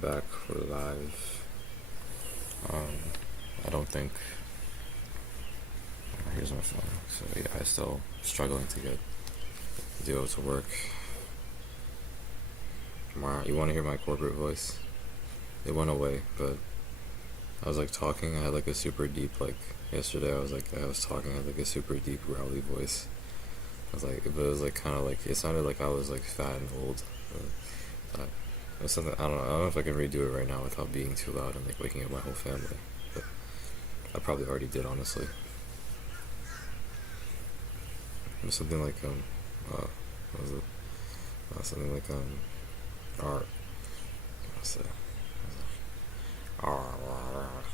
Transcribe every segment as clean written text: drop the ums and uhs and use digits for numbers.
we're back. We're live. I don't think. Here's my phone. So yeah, I'm still struggling to get Duo to work. Tomorrow, you want to hear my corporate voice? It went away, but I was like talking. I had like a super deep yesterday. I was talking. I had like a super deep growly voice. I was like, but it was like kind of like it sounded like I was like fat and old. It was something I don't know. I don't know if I can redo it right now without being too loud and like waking up my whole family. But I probably already did, honestly. It was something like what was it? Something like art. What's that?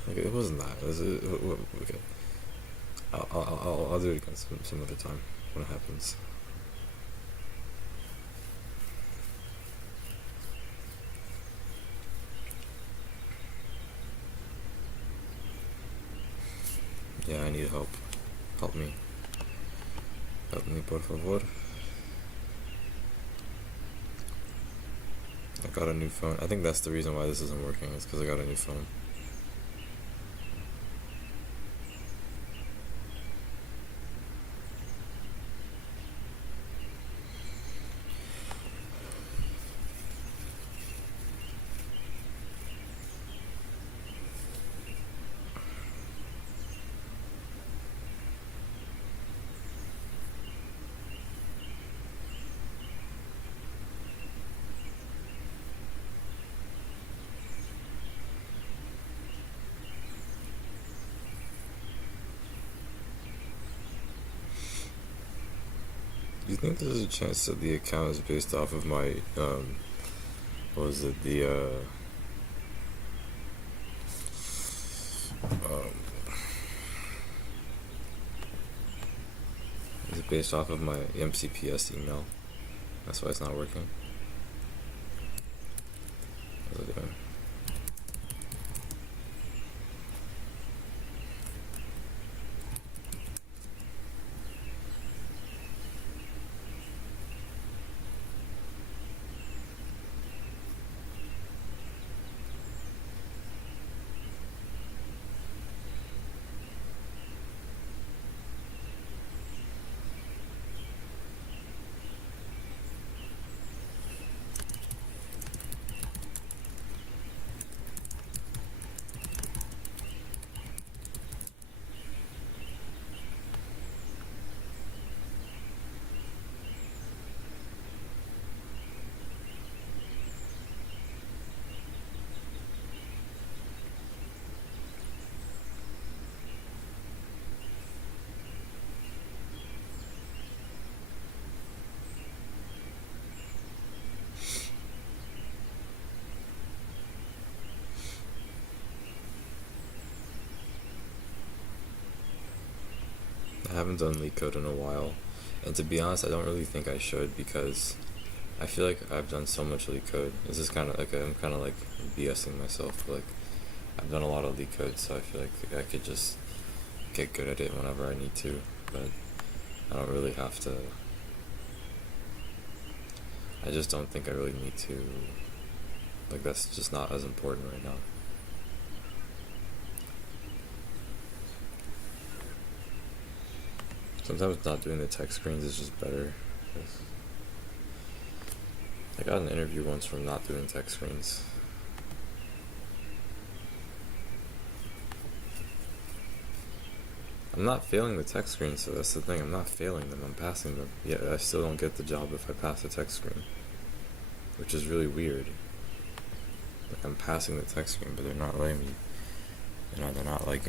Like, it wasn't that. Okay. I'll do it again some other time when it happens. Yeah, I need help. Help me. Help me, por favor. I got a new phone. I think that's the reason why this isn't working. It's because I got a new phone. Do you think there's a chance that the account is based off of my what was it, the is it based off of my MCPS email? That's why it's not working. What's it doing? I haven't done LeetCode in a while, and to be honest, I don't really think I should because I feel like I've done so much LeetCode. This is kind of like I'm kind of like BSing myself, but like I've done a lot of LeetCode, so I feel like I could just get good at it whenever I need to, but I don't really have to. I just don't think I really need to. Like, that's just not as important right now. Sometimes not doing the text screens is just better. I got an interview once from not doing text screens. I'm not failing the text screens, so that's the thing. I'm not failing them. I'm passing them. Yet I still don't get the job if I pass the text screen, which is really weird. Like, I'm passing the text screen, but they're not letting me. They're not like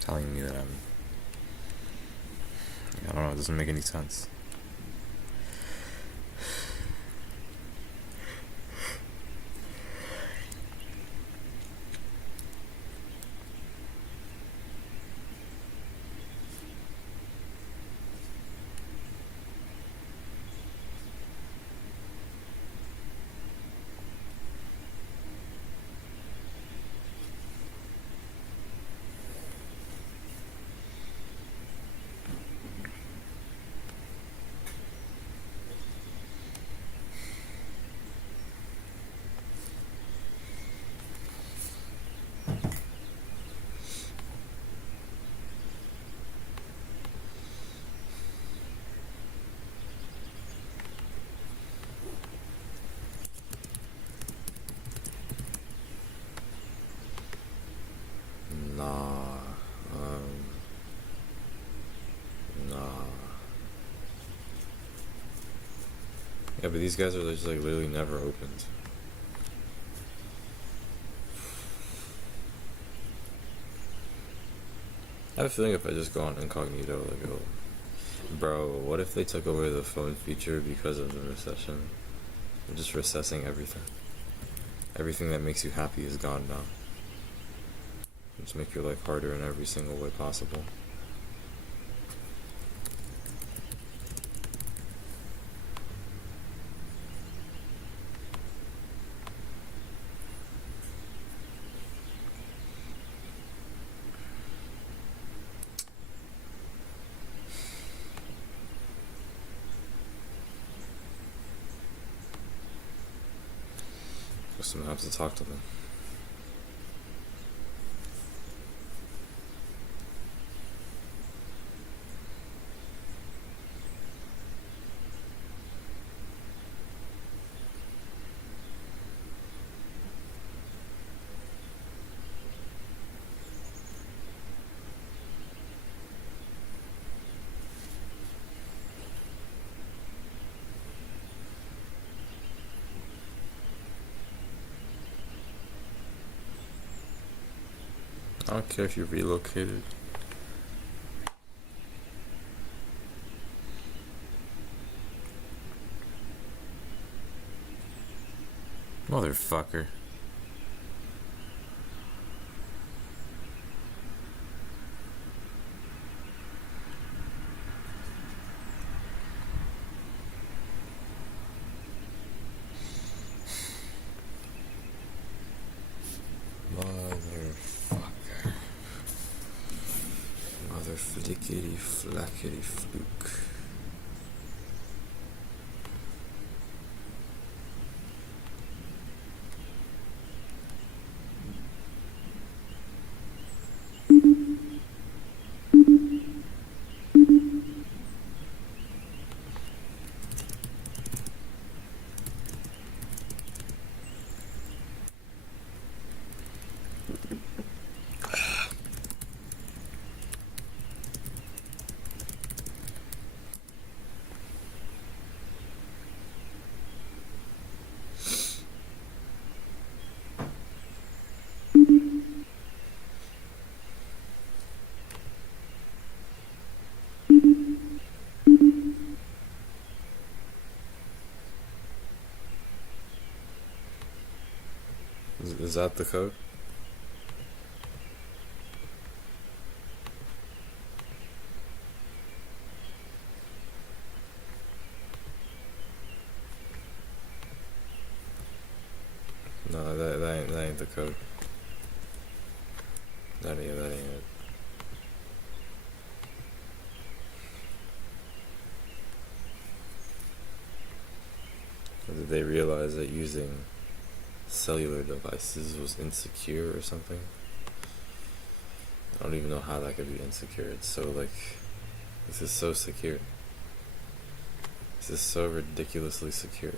telling me that I'm. I don't know. It doesn't make any sense. Yeah, but these guys are just like literally never opened. I have a feeling if I just go on incognito, like, oh, bro, what if they took away the phone feature because of the recession? They're just recessing everything. Everything that makes you happy is gone now. Just make your life harder in every single way possible. Just gonna have to talk to them. I don't care if you relocated. Motherfucker. Motherfucker. Mother flickety flackety fluke. Is that the code? No, that ain't the code. That ain't it. Or did they realize that using cellular devices was insecure or something? I don't even know how that could be insecure. It's so like, this is so secure. This is so ridiculously secure.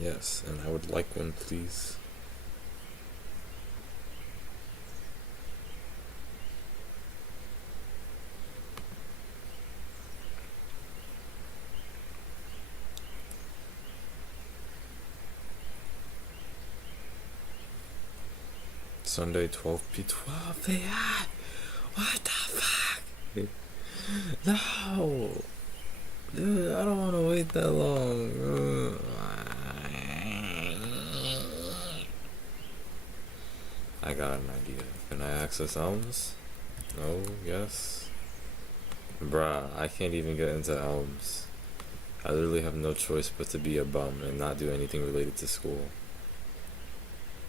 Yes, and I would like one, please. Sunday, 12 p. 12 p.m. What the fuck? No! Dude, I don't want to wait that long. I got an idea. Can I access Elms? No? Yes? Bruh, I can't even get into Elms. I literally have no choice but to be a bum and not do anything related to school.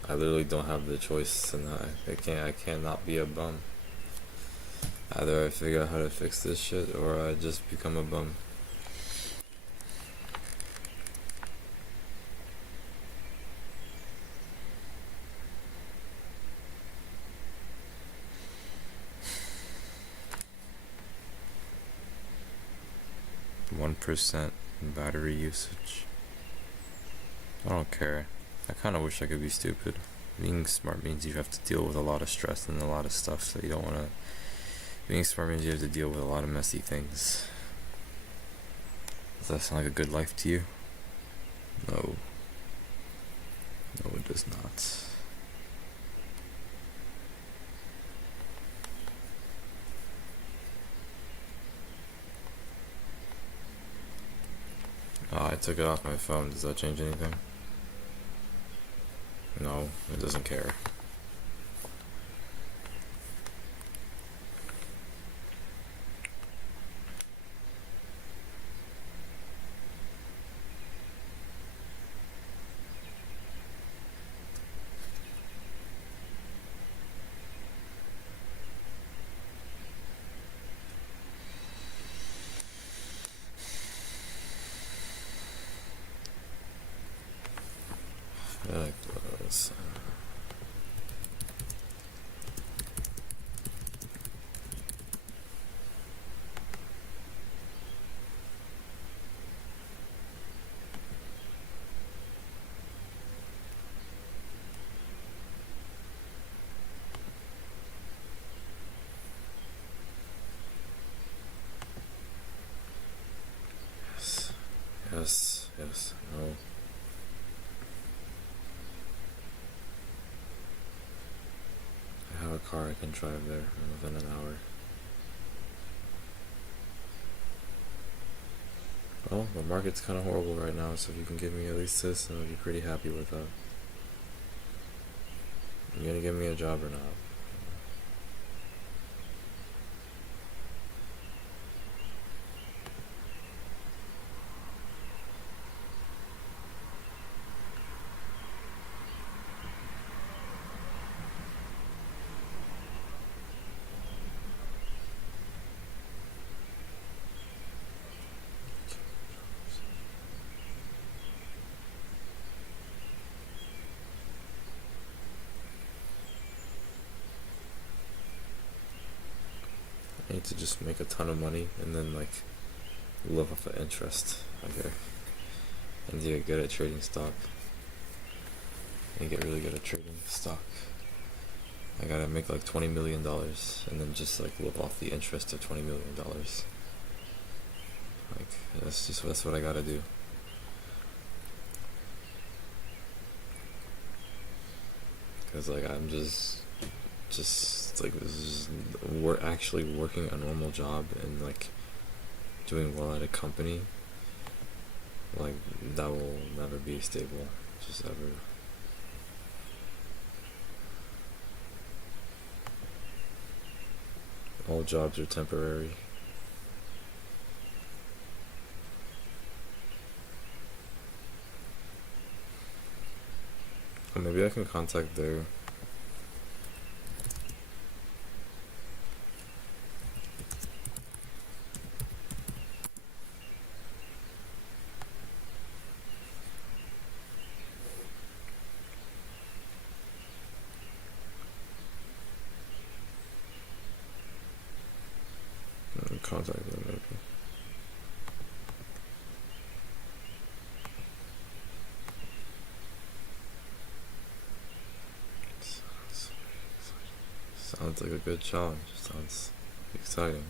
I literally don't have the choice to not. I can't not be a bum. Either I figure out how to fix this shit or I just become a bum. %1 battery usage. I don't care. I kind of wish I could be stupid. Being smart means you have to deal with a lot of stress and a lot of stuff that you don't want to. Being smart means you have to deal with a lot of messy things. Does that sound like a good life to you? No. No, it does not. Oh, I took it off my phone. Does that change anything? No, it doesn't care. I like those. Yes. Yes. Yes. No. I have a car I can drive there within an hour. Well, the market's kind of horrible right now, so if you can give me at least this, then I'll be pretty happy with that. You gonna give me a job or not? I need to just make a ton of money and then like live off the interest. Okay. And get good at trading stock. And get really good at trading stock. I gotta make like $20 million and then just like live off the interest of $20 million. Like that's what I gotta do. Cause like I'm just like we're actually working a normal job and like doing well at a company. Like that will never be stable, just ever. All jobs are temporary. Or maybe I can contact their contact them maybe. Sounds like a good challenge. Sounds exciting.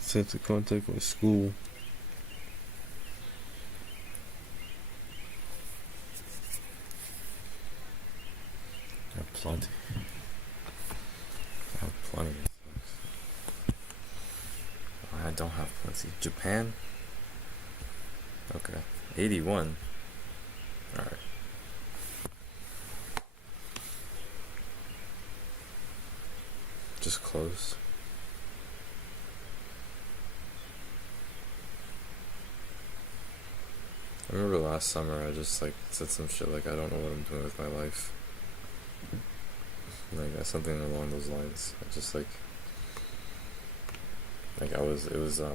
Set to contact with school. I have plenty. I have plenty of things. I don't have plenty. Japan? Okay. 81. Alright. Just close. I remember last summer I just like said some shit like I don't know what I'm doing with my life. Like something along those lines. I just like it was in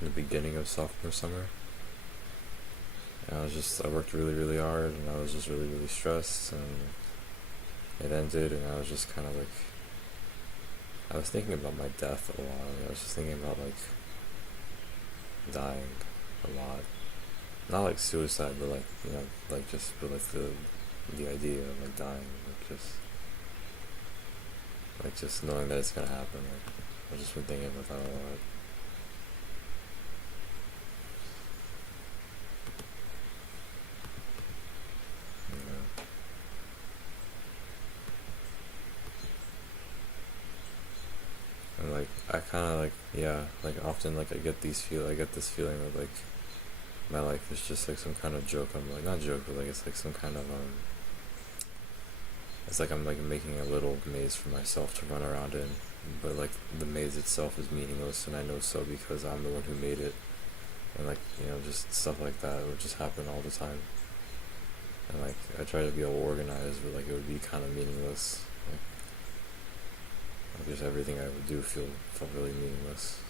the beginning of sophomore summer. And I worked really, really hard and I was just really, really stressed and it ended and I was just kind of like, I was thinking about my death a lot. I was just thinking about like dying a lot. Not like suicide, but like, you know, like just but like the idea of like dying, like just knowing that it's gonna happen. Like I've just been thinking about that a lot. And like I kind of like like often like I get this feeling of like my life is just like some kind of joke. I'm like not joke, but like it's like some kind of it's like I'm like making a little maze for myself to run around in, but like the maze itself is meaningless, and I know so because I'm the one who made it, and like you know just stuff like that would just happen all the time, and like I try to be all organized, but like it would be kind of meaningless. Like just everything I would do felt really meaningless.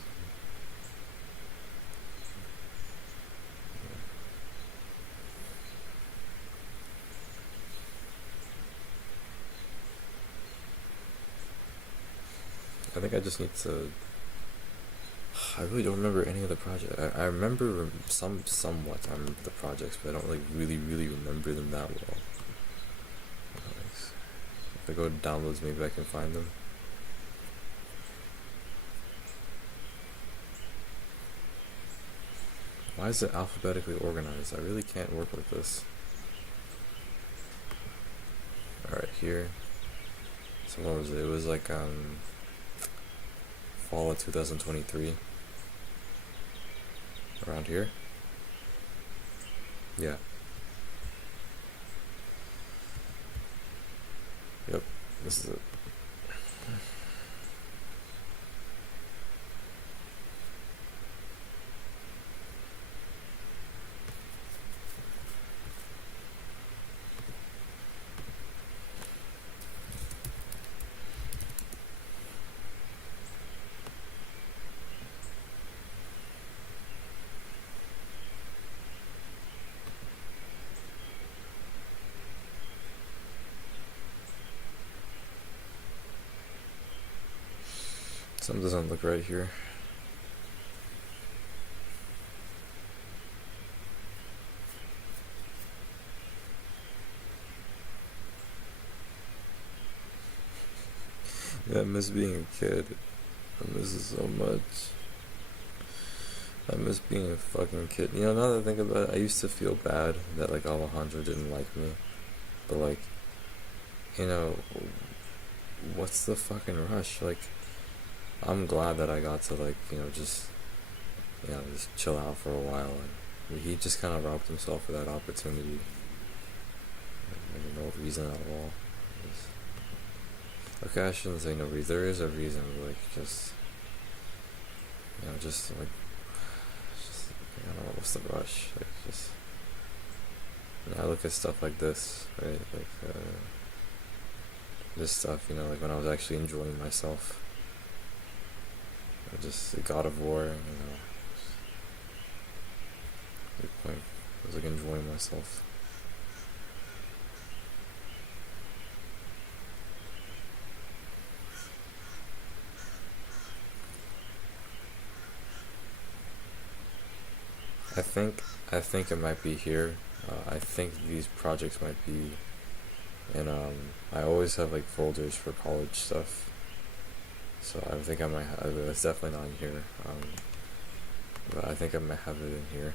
I think I just need to. I really don't remember any of the projects. I remember somewhat. I remember the projects, but I don't like really remember them that well. If I go to downloads, maybe I can find them. Why is it alphabetically organized? I really can't work with this. Alright, here. So what was it? It was like fall of 2023. Around here? Yeah. Yep, this is it. Something doesn't look right here. Yeah, I miss being a kid. I miss it so much. I miss being a fucking kid. You know, now that I think about it, I used to feel bad that like Alejandro didn't like me. But like, you know, what's the fucking rush? Like, I'm glad that I got to like, you know, just chill out for a while. And he just kind of robbed himself of that opportunity. Like, no reason at all. Okay, I shouldn't say no reason. There is a reason, but like, just, you know, just like, I don't know, what's the rush? Like, just, you know, I look at stuff like this, right? Like, this stuff, you know, like when I was actually enjoying myself. Just God of War, you know. Good point. I was like enjoying myself. I think it might be here. I think these projects might be, and I always have like folders for college stuff. So I think I might have it. It's definitely not in here. But I think I might have it in here.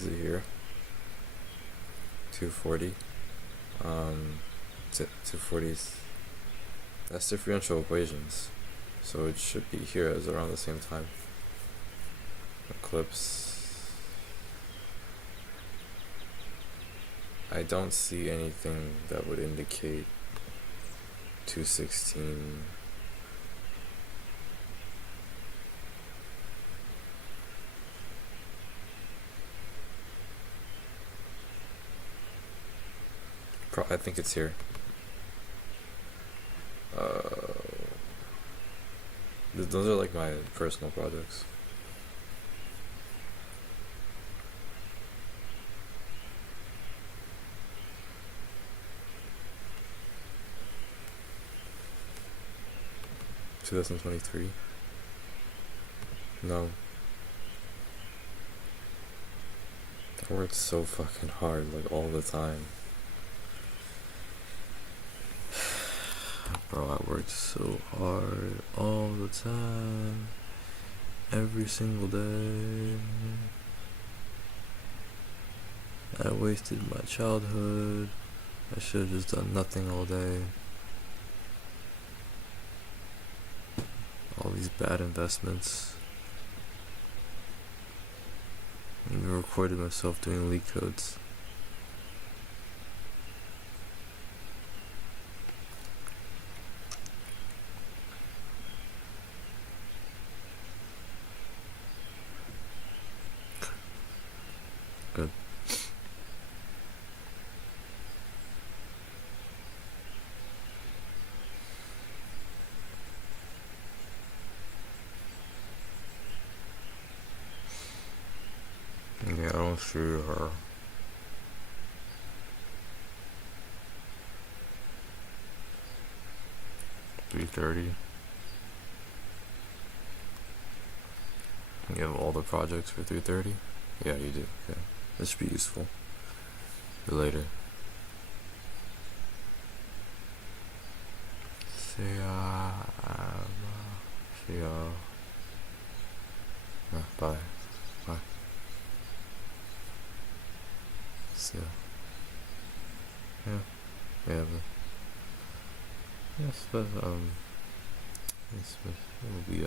Is it here? 240. 240's. That's differential equations. So it should be here as around the same time. Eclipse. I don't see anything that would indicate 216. I think it's here. Those are like my personal projects. $2023. No. I worked so fucking hard, like all the time. Bro, I worked so hard all the time, every single day. I wasted my childhood. I should have just done nothing all day. All these bad investments. I even recorded myself doing leak codes. Good. Yeah, I don't see her. $330. You have all the projects for $330? Yeah, you do. Okay. This should be useful for later. See ya. Bye. Bye. See ya. Yeah. Yeah, but yes, but yes, but it will be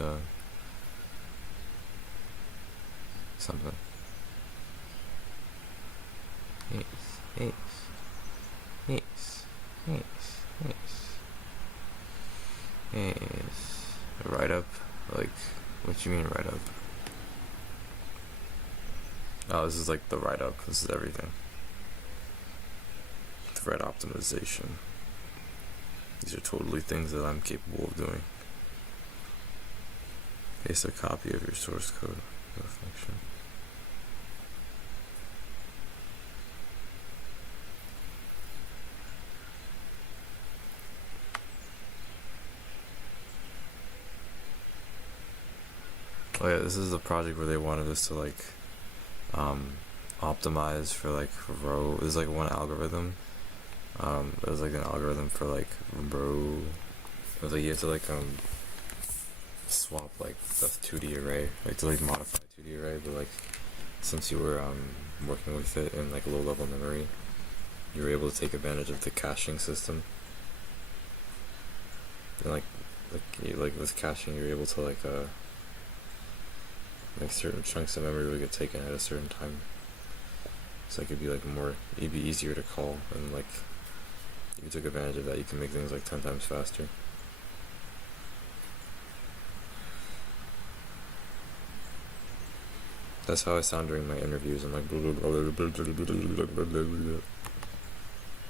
something. Yes. A write-up? Like, what you mean write-up? Oh, this is like the write-up. This is everything. Thread optimization. These are totally things that I'm capable of doing. Paste a copy of your source code to a function. Oh yeah, this is the project where they wanted us to like optimize for like row. There's like one algorithm. There's like an algorithm for like row. It was like you have to like swap like the 2D array, like to like modify 2D array, but like since you were working with it in like low level memory, you were able to take advantage of the caching system. And like with caching, you're able to like certain chunks of memory would get taken at a certain time. So it could be like it'd be easier to call, and like if you took advantage of that, you can make things like 10 times faster. That's how I sound during my interviews. I'm like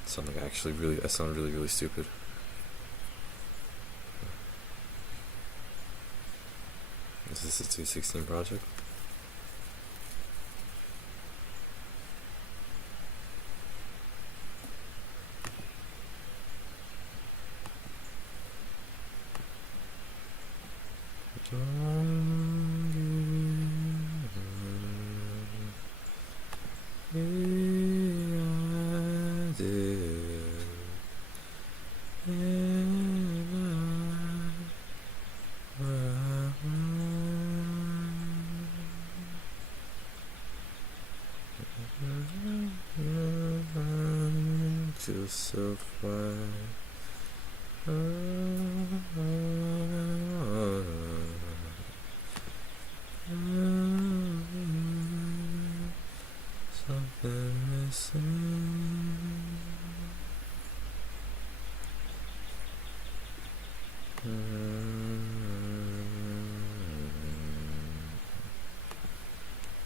sound like I sound really stupid. Is this a 216 project? yourself right. Something missing.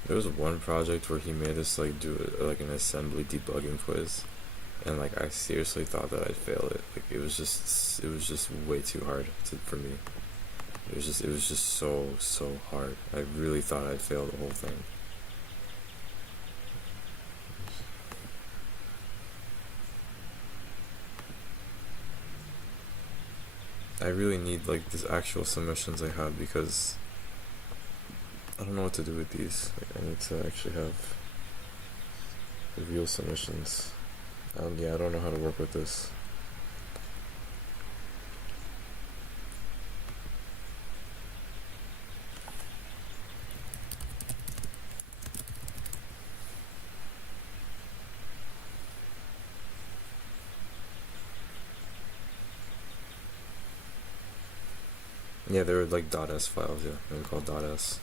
There was one project where he made us like do like an assembly debugging quiz, and like I seriously thought that I'd fail it. Like it was just way too hard for me. It was just so hard. I really thought I'd fail the whole thing. I really need like these actual submissions I had, because I don't know what to do with these. Like I need to actually have the real submissions. Yeah, I don't know how to work with this. Yeah, they were like .s files. Yeah, they were called .s.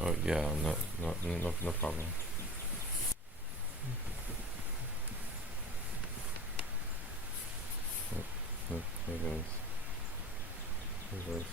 Oh yeah, no problem. Hey guys. Hey guys.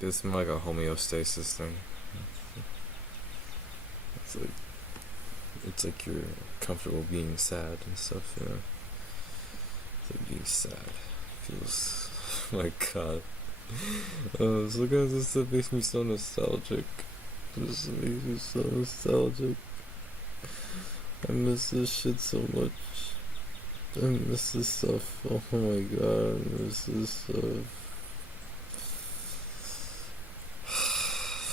It's more like a homeostasis thing. It's like you're comfortable being sad and stuff, you know. It's like being sad feels. Oh my god. So guys, this stuff makes me so nostalgic. This makes me so nostalgic. I miss this shit so much. I miss this stuff. Oh my god, I miss this stuff.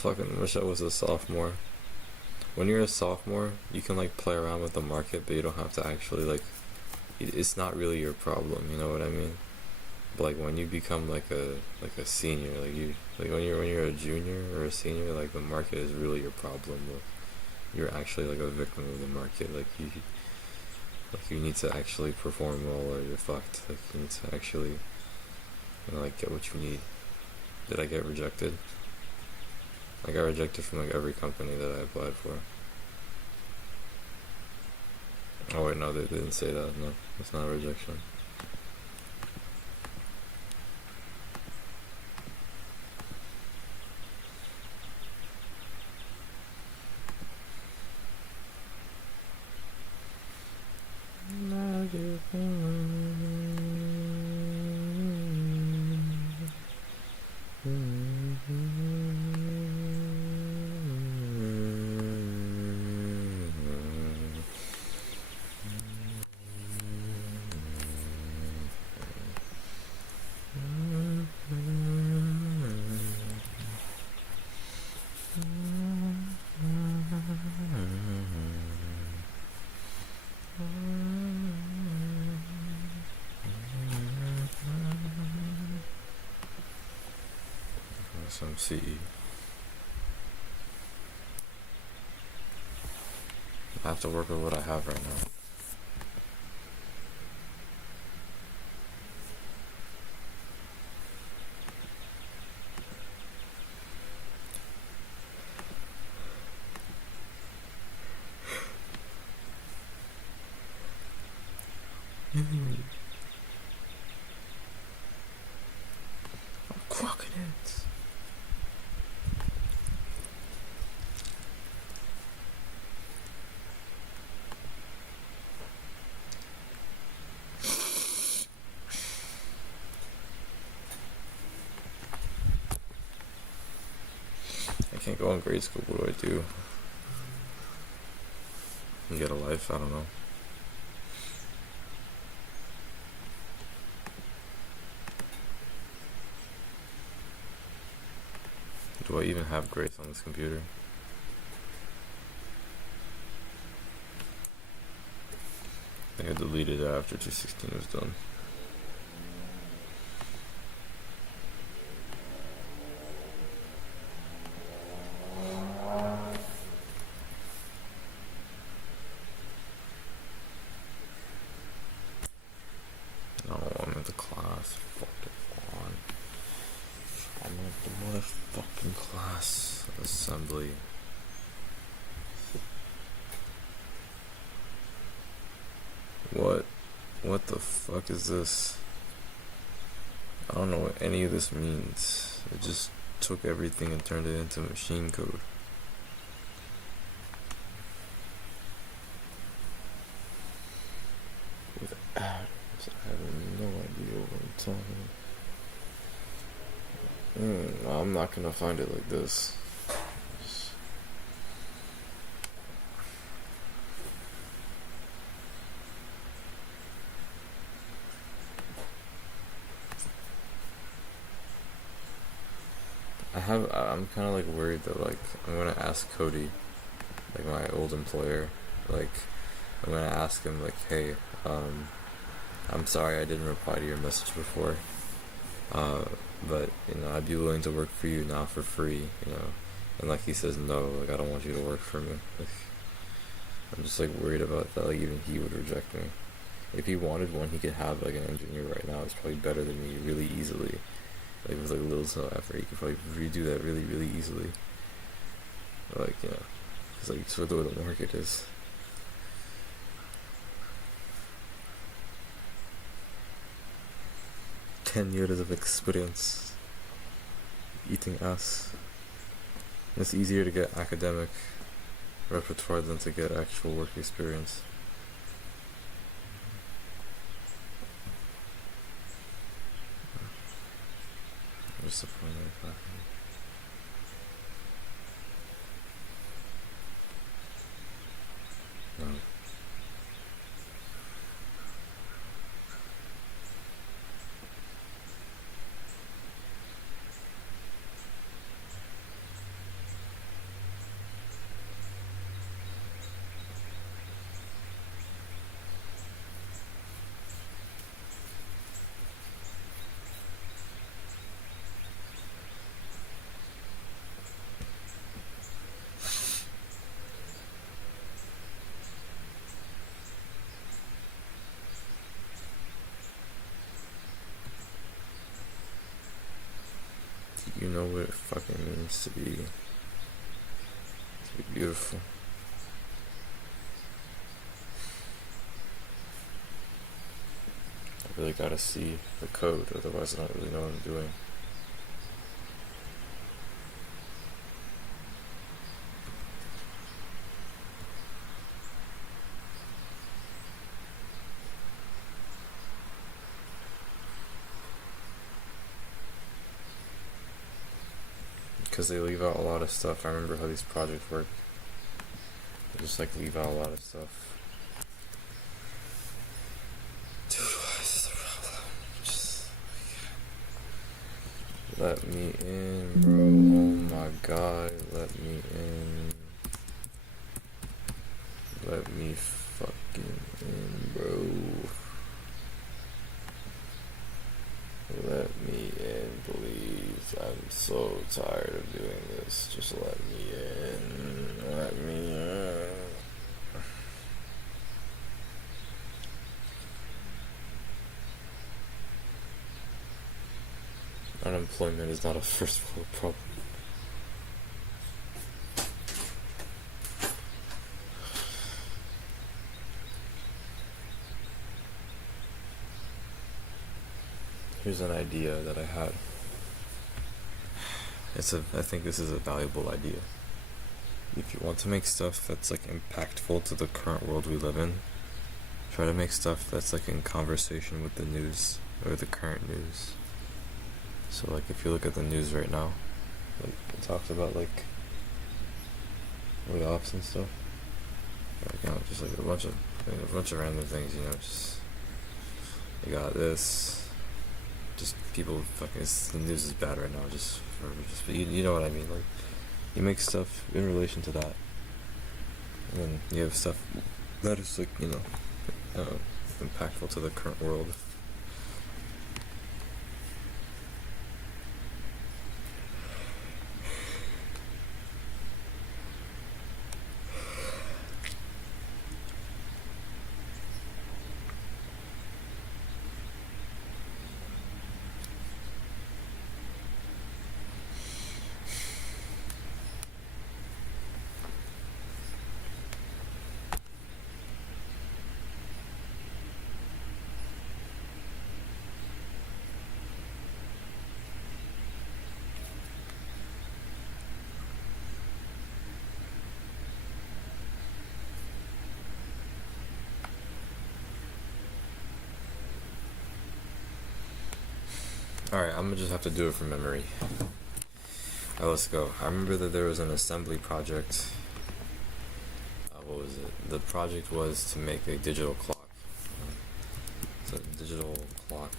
Fucking wish I was a sophomore. When you're a sophomore, you can like play around with the market, but you don't have to actually like. It's not really your problem, you know what I mean? But like when you become like a senior, like when you're a junior or a senior, like the market is really your problem. You're actually like a victim of the market. Like you need to actually perform well, or you're fucked. Like you need to actually, you know, like get what you need. Did I get rejected? I got rejected from like every company that I applied for. Oh wait, no, they didn't say that. No, it's not a rejection. Some CE. I have to work with what I have right now. I'm crocking it. I can't go in grade school. What do I do? You get a life? I don't know. Do I even have Grace on this computer? I think I deleted it after 216 was done. No, I'm at the class. Fuck it on. I'm at the motherfucking class assembly. What the fuck is this? I don't know what any of this means. It just took everything and turned it into machine code. With atoms, I have no idea what I'm talking about. I'm not gonna find it like this. I'm kind of like worried that like I'm gonna ask Cody, like my old employer, like I'm gonna ask him like, hey, I'm sorry I didn't reply to your message before, but I'd be willing to work for you now for free, and like he says no, like I don't want you to work for me. Like, I'm just like worried about that. Like even he would reject me. If he wanted one, he could have like an engineer right now. It's probably better than me really easily. Like with like little to no effort, you could probably redo that really, really easily. Like, because like sort of the way the market is. "10 years of experience eating ass." It's easier to get academic repertoire than to get actual work experience. What's the point of that? No. You know what it fucking means to be beautiful. I really gotta see the code, otherwise I don't really know what I'm doing. Because they leave out a lot of stuff. I remember how these projects work. They just like leave out a lot of stuff. Dude, what is the problem? Just let me in, bro. Oh my god, let me in. Let me fucking in, bro. Let me in, please. I'm so tired of doing this. Just let me in. Let me in. Unemployment is not a first world problem. Here's an idea that I had. I think this is a valuable idea. If you want to make stuff that's like impactful to the current world we live in, try to make stuff that's like in conversation with the news or the current news. So like if you look at the news right now, like it talks about like layoffs and stuff. Like, you know, just like a bunch of random things, you know, just you got this. Just people fucking. The news is bad right now. Just you know what I mean. Like you make stuff in relation to that, and then you have stuff that is like impactful to the current world. Alright, I'm gonna just have to do it from memory. Alright, let's go. I remember that there was an assembly project. What was it? The project was to make a digital clock. So, digital clock.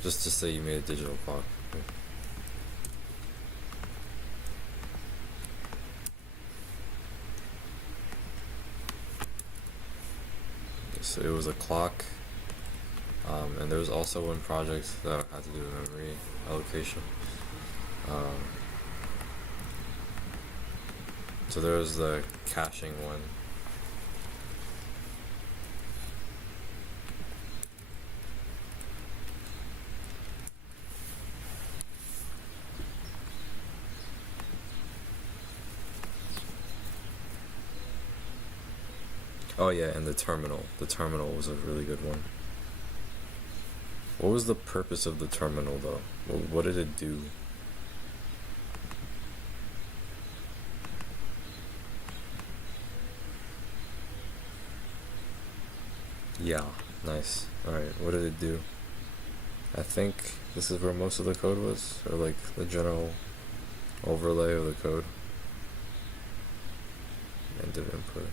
Just to say you made a digital clock. So it was a clock. And there was also one project that had to do with memory allocation. So there was the caching one. Oh yeah, and the terminal. The terminal was a really good one. What was the purpose of the terminal, though? What did it do? Yeah, nice. Alright, what did it do? I think this is where most of the code was, or like the general overlay of the code. End of input.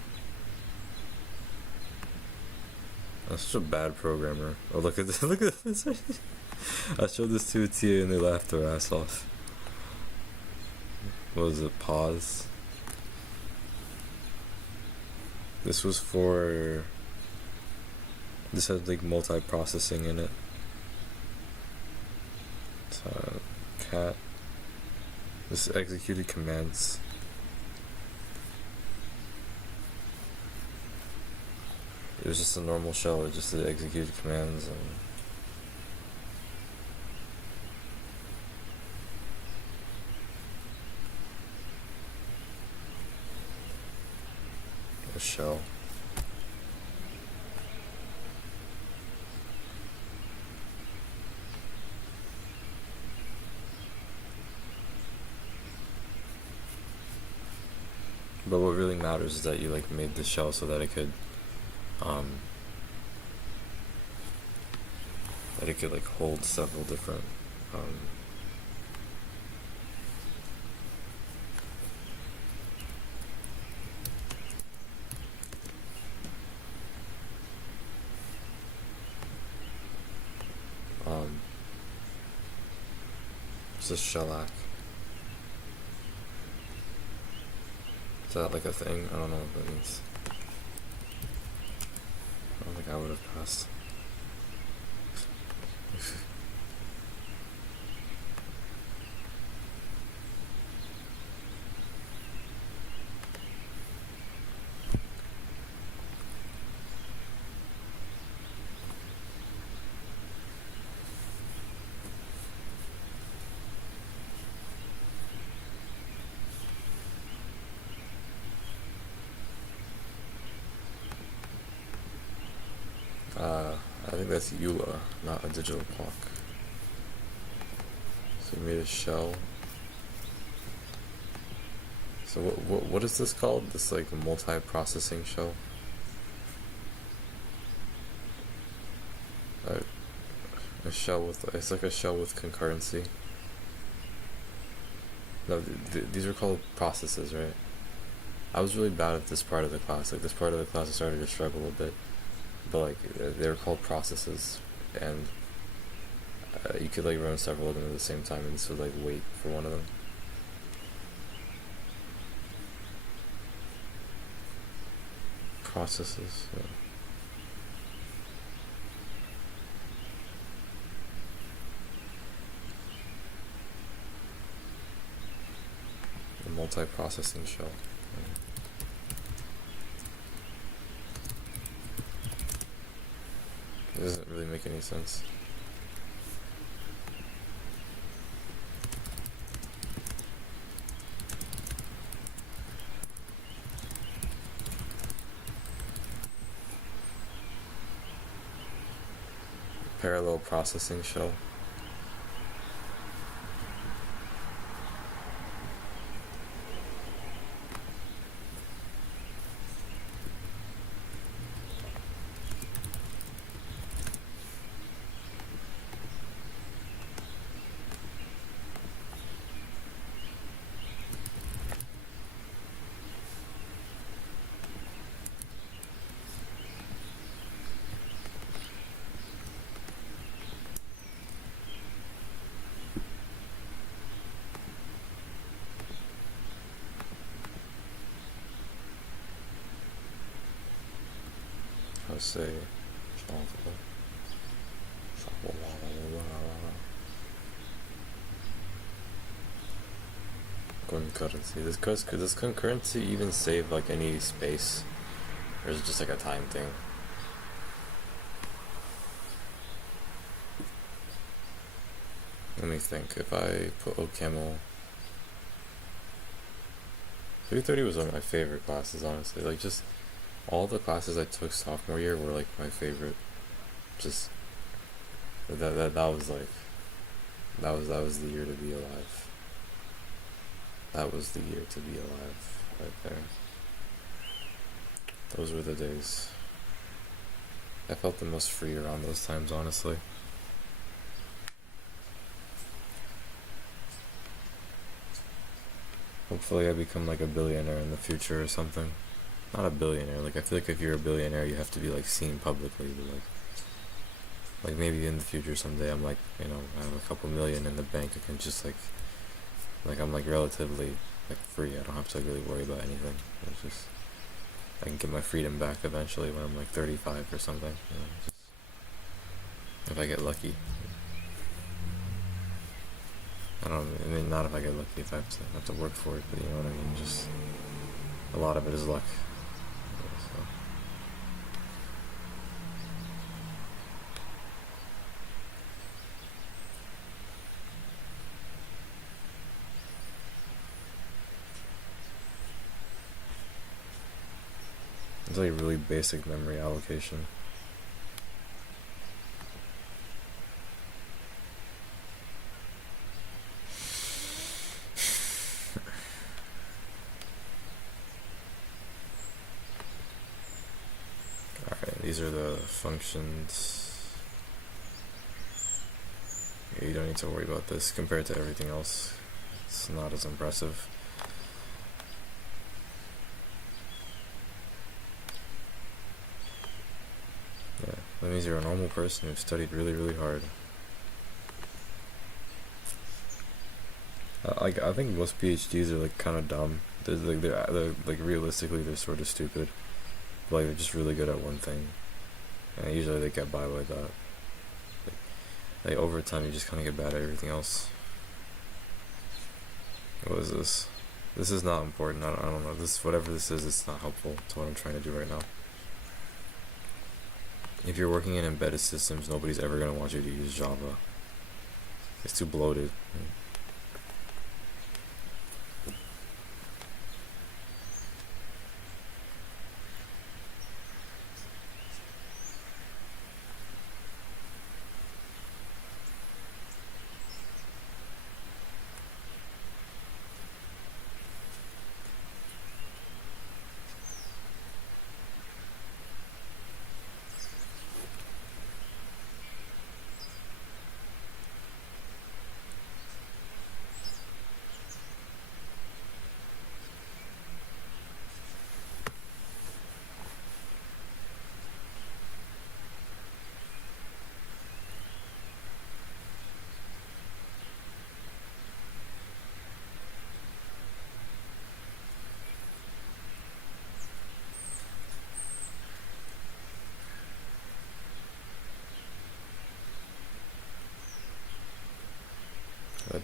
I'm such a bad programmer. Oh, look at this! Look at this! I showed this to a TA and they laughed their ass off. What was it? Pause. This was for. This had like multi-processing in it. Cat. This executed commands. It was just a normal shell, it just did execute commands and a shell. But what really matters is that you like made the shell so that it could like hold several different it's a shellac. Is that like a thing? I don't know what that means. I don't think I would have passed. I think that's EULA, not a digital clock. So we made a shell. So what is this called? This like multi-processing shell? Uh, a shell with, it's like a shell with concurrency. No, these are called processes, right? I was really bad at this part of the class. Like this part of the class, I started to struggle a bit. But like they were called processes, and you could like run several of them at the same time, and this would like wait for one of them. Processes. Yeah. The multi-processing shell. It doesn't really make any sense. Parallel processing shell. I would say concurrency. Does concurrency even save like any space? Or is it just like a time thing? Let me think. If I put OCaml, 330 was one of my favorite classes, honestly. Like just all the classes I took sophomore year were like my favorite. Just that was like that was the year to be alive. That was the year to be alive right there. Those were the days. I felt the most free around those times, honestly. Hopefully I become like a billionaire in the future or something. Not a billionaire, like I feel like if you're a billionaire you have to be like seen publicly, but like maybe in the future someday I'm like, you know, I have a couple million in the bank, I can just like I'm like relatively like free. I don't have to really worry about anything. It's just I can get my freedom back eventually when I'm like 35 or something. You know, just, if I get lucky. I don't. I mean, not if I get lucky. If I have to work for it, but you know what I mean. Just a lot of it is luck. So. It's like really basic memory allocation. Alright, these are the functions. Yeah, you don't need to worry about this compared to everything else. It's not as impressive. Yeah, that means you're a normal person who studied really, really hard. Like I think most PhDs are like kind of dumb. They're like realistically they're sort of stupid. But, like they're just really good at one thing, and usually they get by like that. Like over time, you just kind of get bad at everything else. What is this? This is not important. I don't know. This whatever this is, it's not helpful to what I'm trying to do right now. If you're working in embedded systems, nobody's ever gonna want you to use Java. It's too bloated.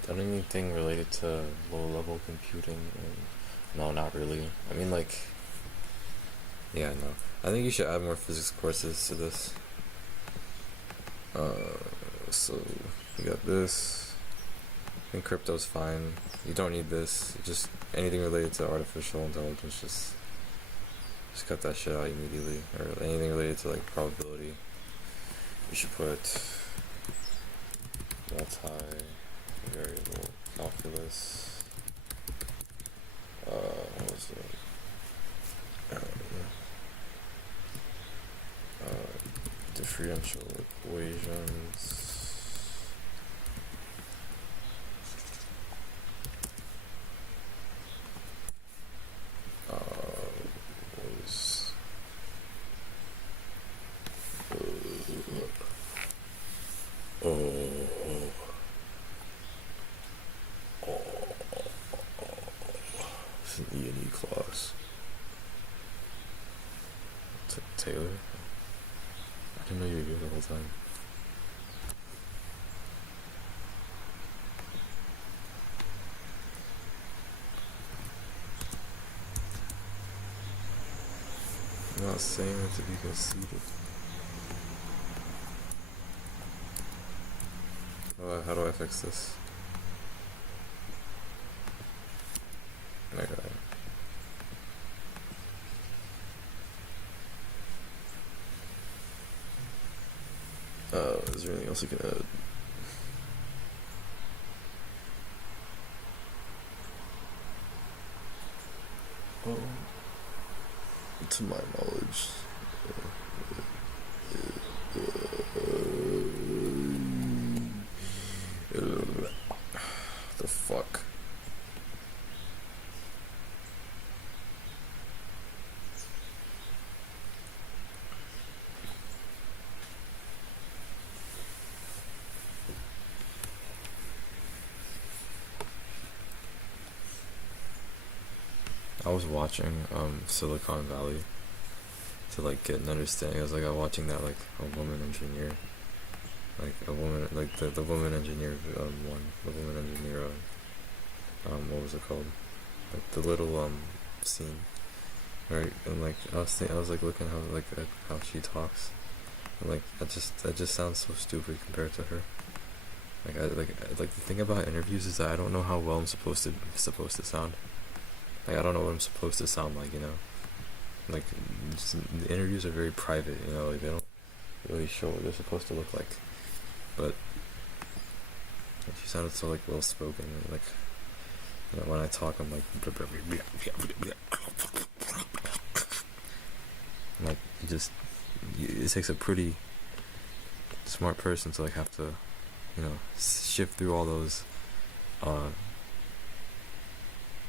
anything related to low level computing. No, not really. I mean, like, yeah, no. I think you should add more physics courses to this. So you got this. I think crypto's fine. You don't need this. Just anything related to artificial intelligence, just cut that shit out immediately. Or anything related to like probability. You should put multi-variable calculus. What was it? Differential equations. Was it's an E&E class. Taylor? I didn't know you were here the whole time. I'm not saying it to be conceited. How do I fix this? Okay. Is there anything else I can add? To my knowledge. The fuck? I was watching Silicon Valley to like get an understanding. I was like watching that like a woman engineer, like a woman like the woman engineer the woman engineer what was it called, like the little scene, right? And like I was like looking how like at how she talks, and like that just sounds so stupid compared to her. Like the thing about interviews is that I don't know how well I'm supposed to sound. Like I don't know what I'm supposed to sound like, you know. Like the interviews are very private, you know. Like they don't really show what they're supposed to look like. But she sounded so like well spoken, and like you know, when I talk, I'm like, like it takes a pretty smart person to like have to, you know, shift through all those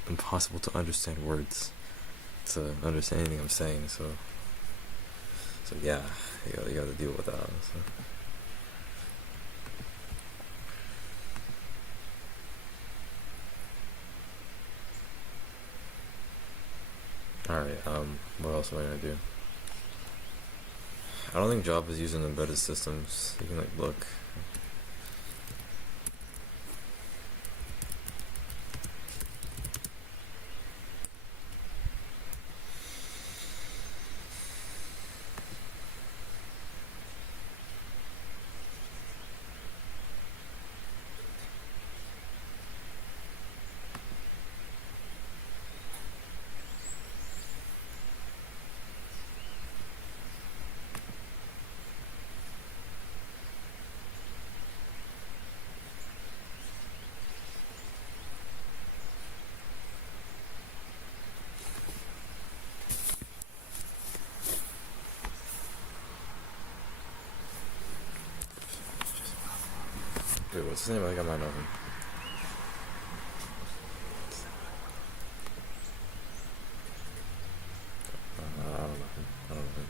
impossible to understand words to understand anything I'm saying. So yeah, you gotta deal with that. So. Alright, what else am I gonna do? I don't think Java is using embedded systems. You can like look. Wait, what's his name? I think I might know him. I don't know him. I don't know him.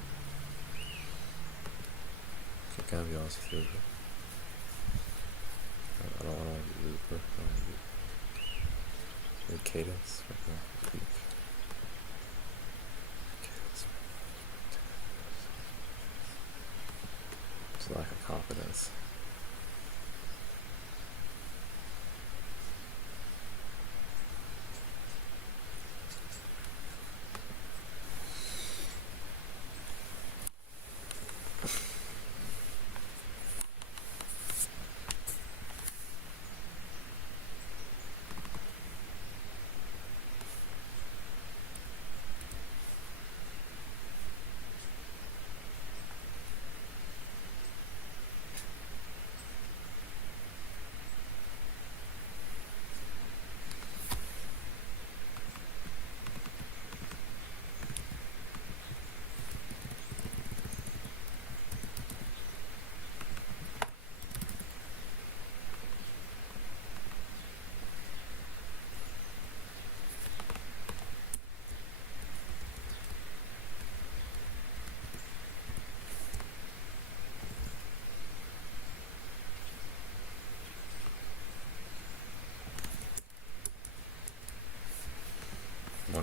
Can I be honest with you? I don't want to do it. I don't want to do it. Cadence. It's lack of confidence.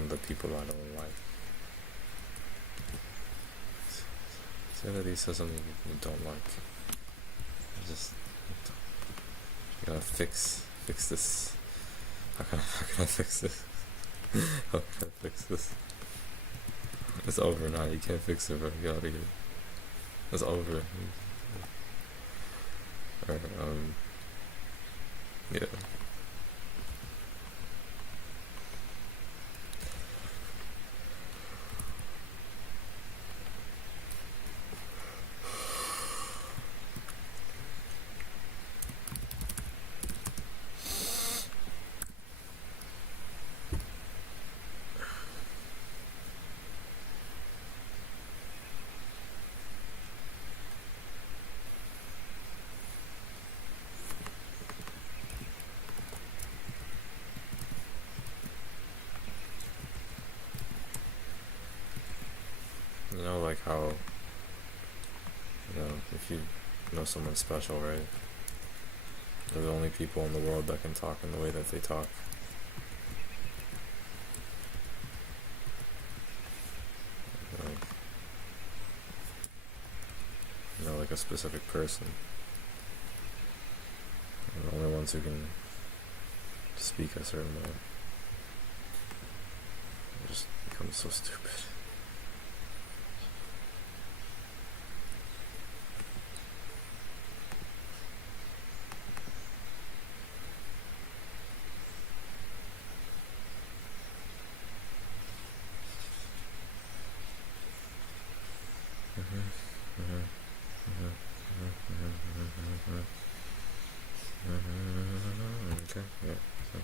the people I don't like. Say that he says something you don't like. Just you gotta fix this. How can I fix this? How can I fix this? It's over now. You can't fix it, bro. Get out of here. It's over. Alright, yeah. You know, like how, if you know someone special, right? They're the only people in the world that can talk in the way that they talk. Like a specific person. They're the only ones who can speak a certain way. It just becomes so stupid. Okay, yeah. So,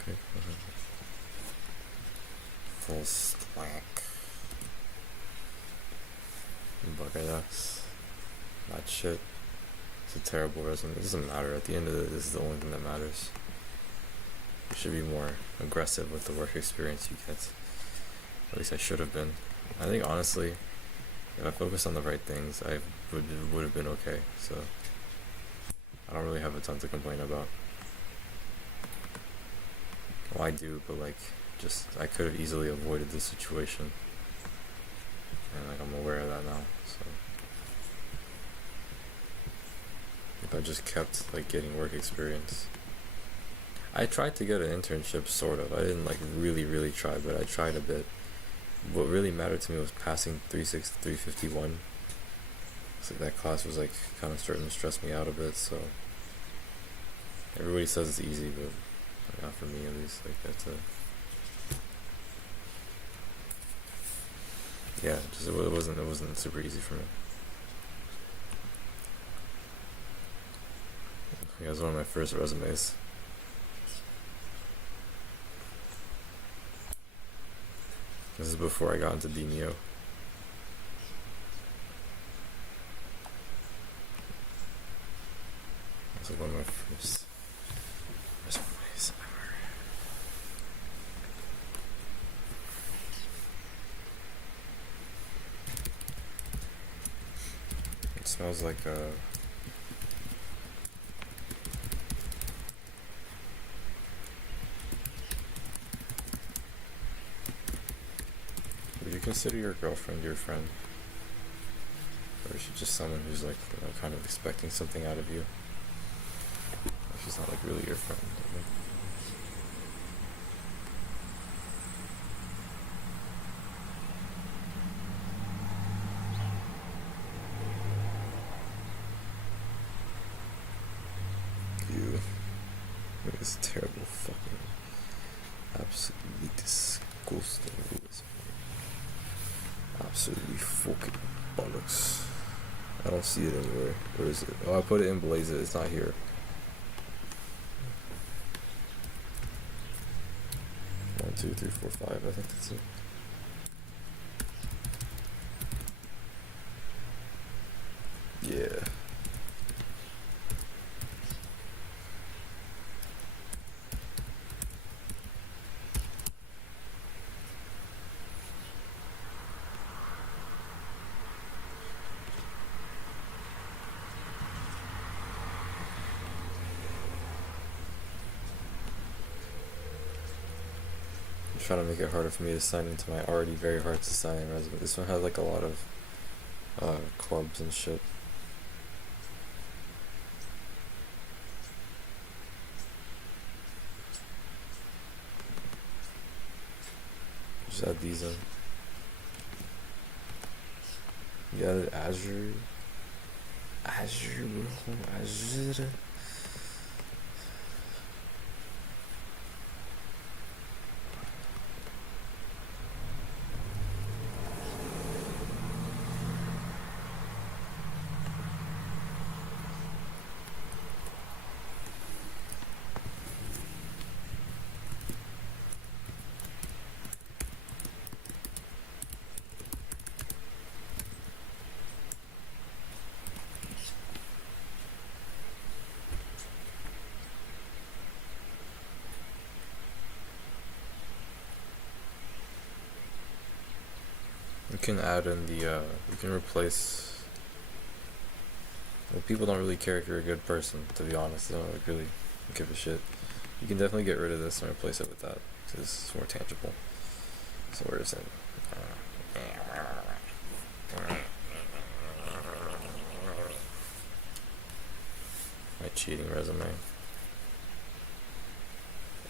okay. Full slack. Bugayax. That shit. It's a terrible resume. It doesn't matter. At the end of it, this is the only thing that matters. You should be more aggressive with the work experience you get. At least I should have been. I think honestly, if I focused on the right things, I would have been okay. So I don't really have a ton to complain about. Well, I do, but like, just I could have easily avoided this situation, and like I'm aware of that now. So if I just kept like getting work experience. I tried to get an internship, sort of. I didn't like really try, but I tried a bit. What really mattered to me was passing 351. So that class was like kind of starting to stress me out a bit. So everybody says it's easy, but not for me at least. Like that's yeah. Just it wasn't super easy for me. Yeah, it was one of my first resumes. This is before I got into Demio. This is one of my first resumes ever. It smells like would you consider your girlfriend your friend? Or is she just someone who's like, kind of expecting something out of you? She's not like really your friend. You. It's terrible fucking. Absolutely disgusting. Absolutely fucking bollocks. I don't see it anywhere. Where is it? Oh, I put it in Blaze It. It's not here. 1, 2, 3, 4, 5. I think that's it. Yeah. trying to make it harder for me to sign into my already very hard to sign in resume. This one has like a lot of clubs and shit. Just add these in. You added Azure. Azure, bro. Azure. You can add in the, you can replace, well, people don't really care if you're a good person, to be honest. They don't like, really give a shit. You can definitely get rid of this and replace it with that, because it's more tangible. So where is it? My cheating resume.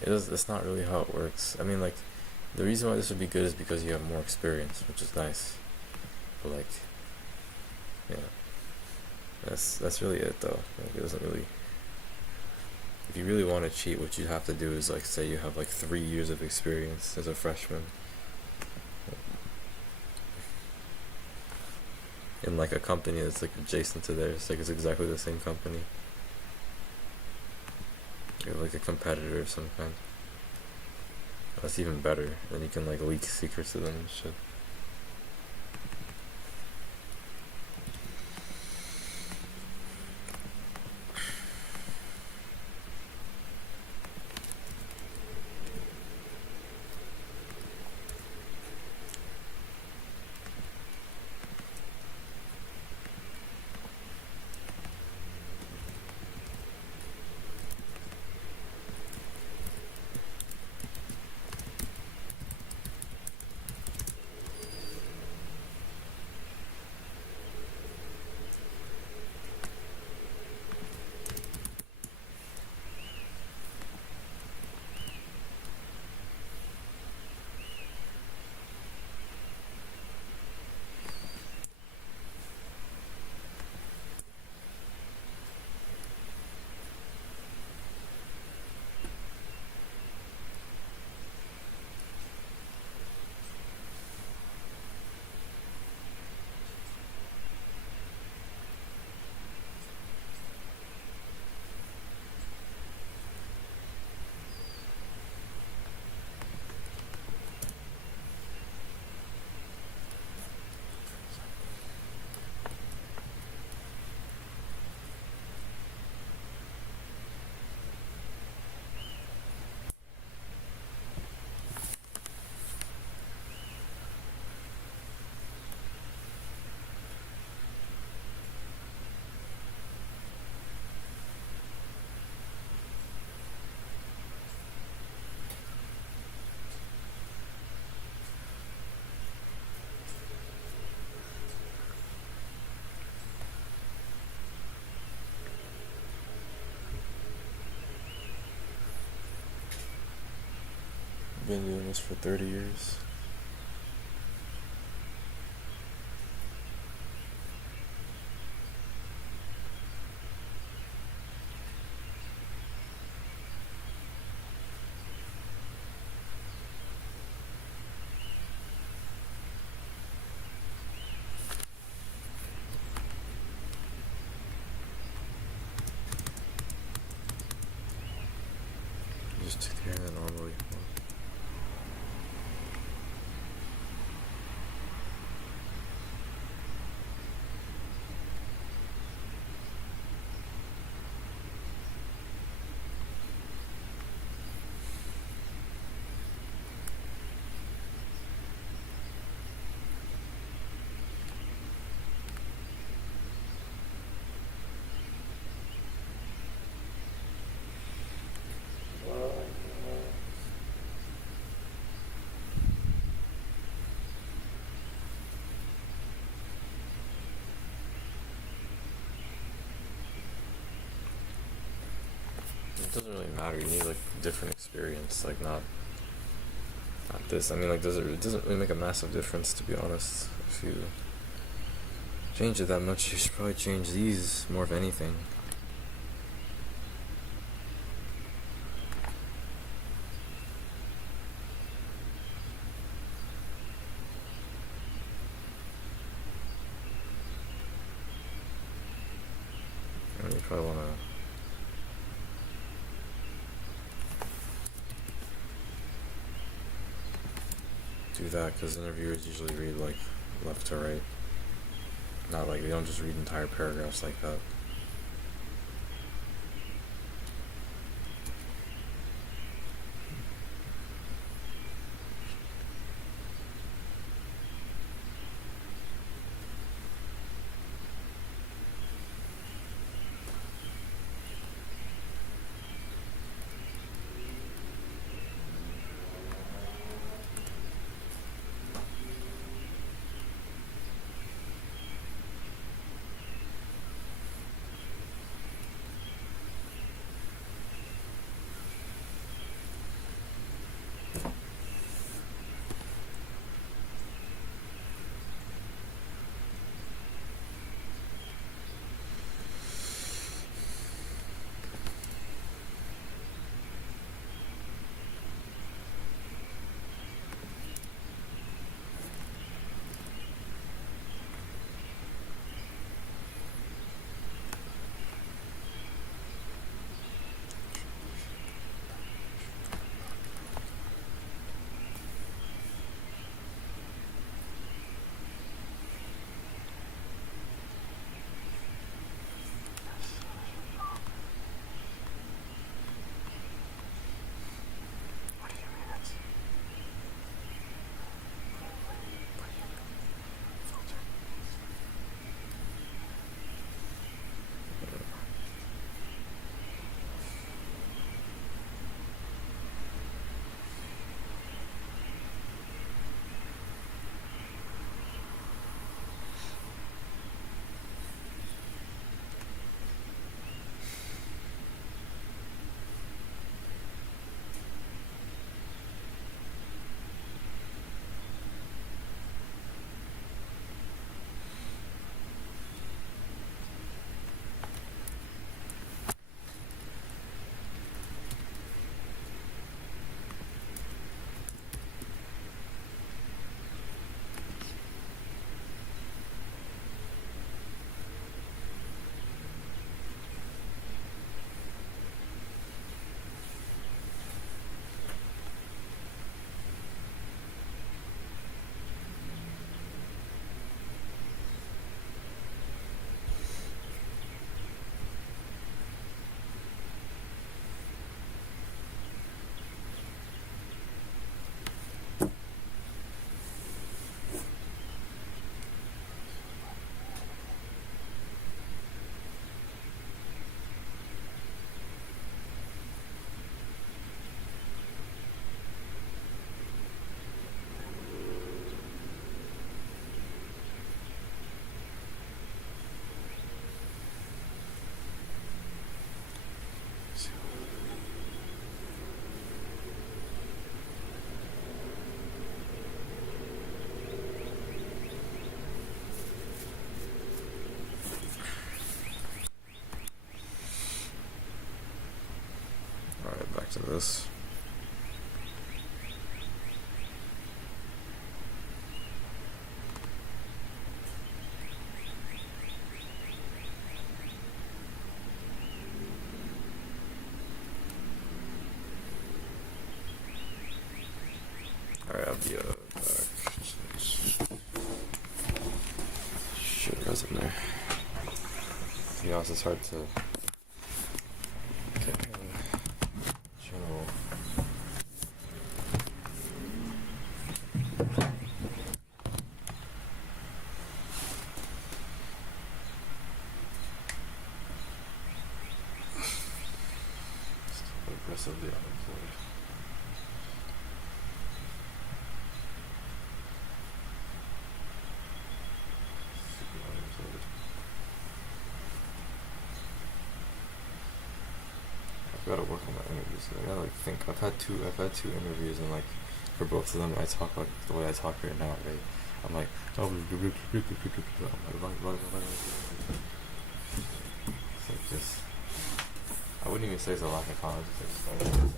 It's not really how it works. I mean, like, the reason why this would be good is because you have more experience, which is nice. But like, yeah, that's really it though. Like, it doesn't really. If you really want to cheat, what you have to do is like say you have like 3 years of experience as a freshman in like a company that's like adjacent to theirs. Like it's exactly the same company. You're like a competitor of some kind. That's even better. Then you can like leak secrets to them and shit. Been doing this for 30 years. Just took care of that normally. doesn't really matter. You need like different experience, like not this. I mean, like, it doesn't really make a massive difference, to be honest. If you change it that much, you should probably change these more of anything. And you probably want to do that, because interviewers usually read like left to right. Not like, they don't just read entire paragraphs like that. Alright, back to this. Alright, I'll be back. Shit, was in there. To be honest, it's hard to get general. Still aggressively unemployed. gotta work on my interviews. I gotta like think. I've had two interviews, and like for both of them, I talk like the way I talk right now. Right? I'm like, oh, I'm like, it's like just. I wouldn't even say it's a lack of confidence. It's just like,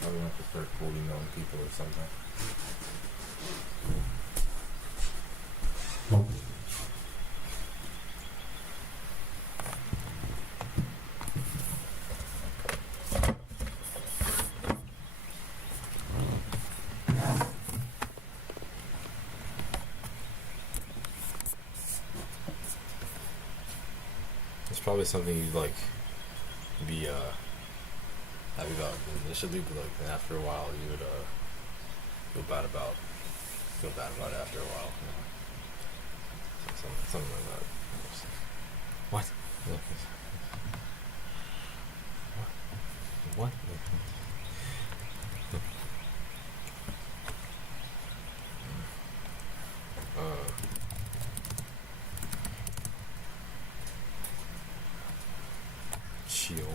probably have to start fully knowing people or something. It's probably something you'd like be happy about initially, but like after a while you would feel bad about it after a while. You know? Something like that. What? What? Chill.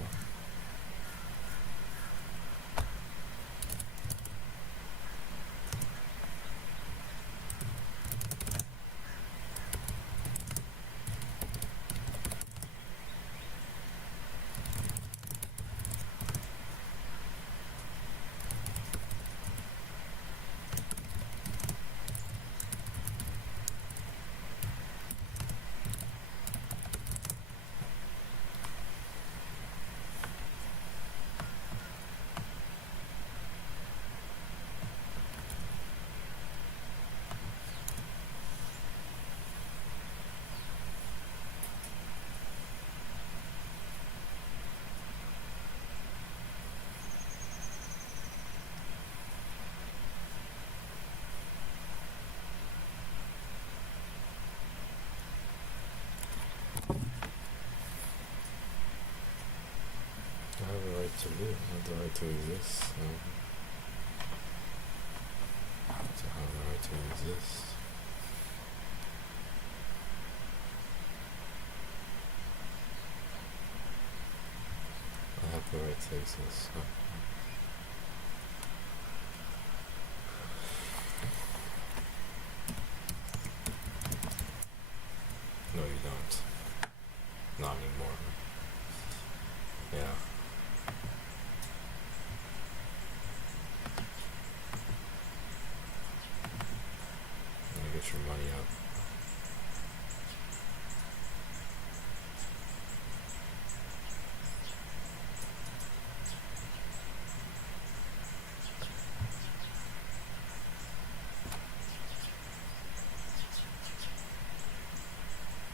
I have the right to live, I have the right to exist. I have the right to exist. I have the right to exist. No, you don't. Not anymore. Yeah. Get your money up.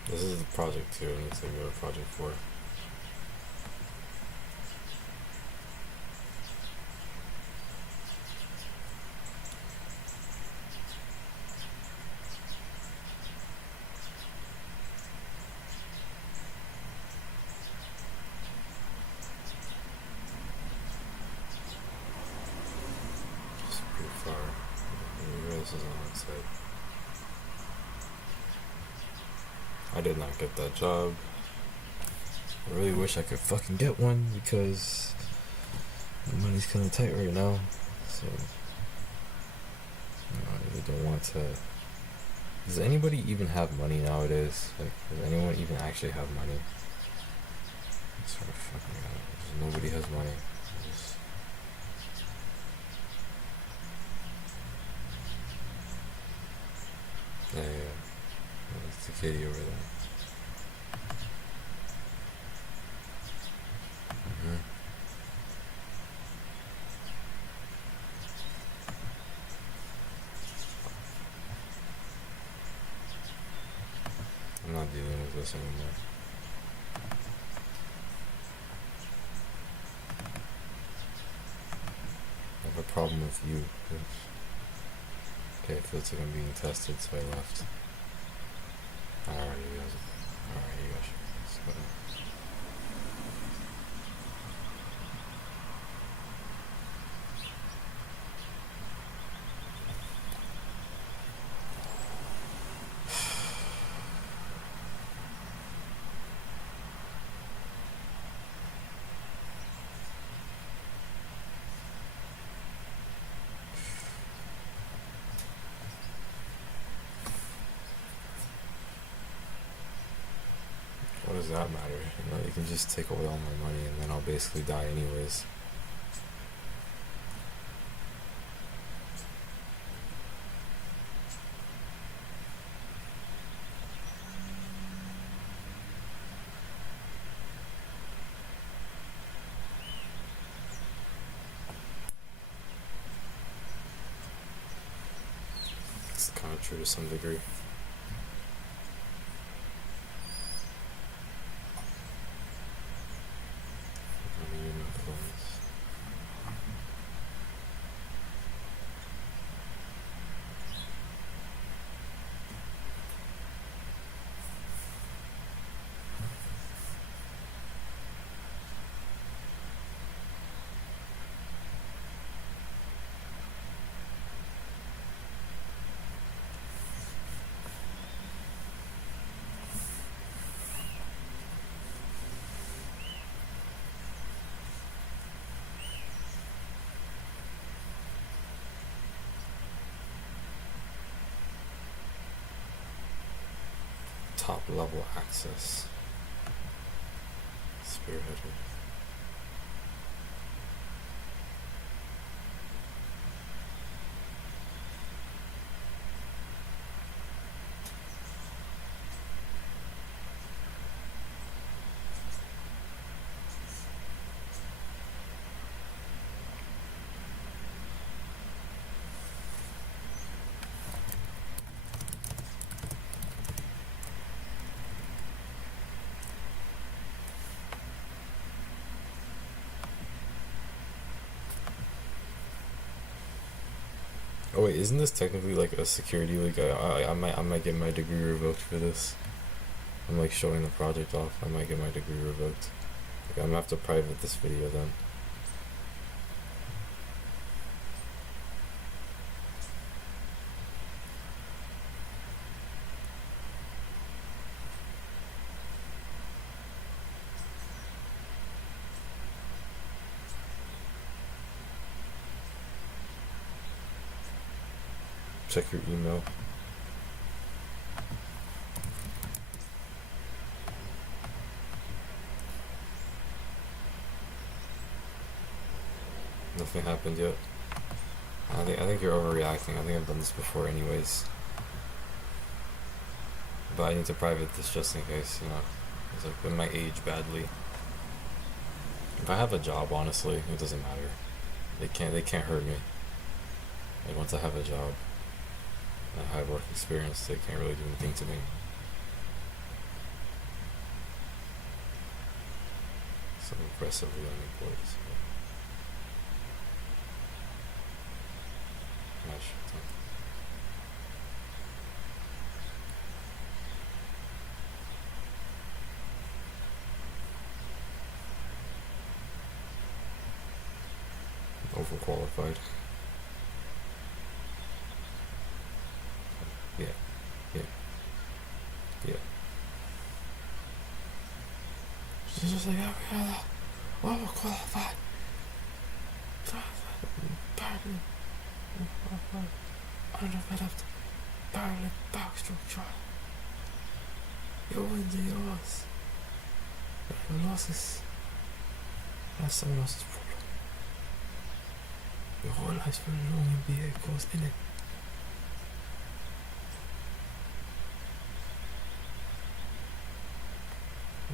This is the project 2, and it's like what project 4. is on site. I did not get that job. I really wish I could fucking get one because the money's kind of tight right now. So I really don't want to. Does anybody even have money nowadays? Like, does anyone even actually have money? I sort of fucking nobody has money. Yeah. That's the kitty over there. I'm not dealing with this anymore. I have a problem with you. Okay, it feels like I'm being tested, so I left. Alright, you guys. Let's go. What does that matter? You know, you can just take away all my money and then I'll basically die anyways. It's kind of true to some degree. Top level access. Spearheader. Oh wait, isn't this technically like a security leak? I might get my degree revoked for this. I'm like showing the project off. I might get my degree revoked. Like, I'm gonna have to private this video then. Check your email. Nothing happened yet. I think you're overreacting. I think I've done this before anyways. But I need to private this just in case, you know. It's like, it might age badly. If I have a job, honestly, it doesn't matter. They can't hurt me. Like, once I have a job, I have work experience, they can't really do anything to me. So aggressively unemployed. So. Not sure. Overqualified. just like every other overqualified badly underdeveloped barely backstroke child. Your wins are yours. Your losses, that's someone else's problem. Your whole life's been a long MBA course, innit?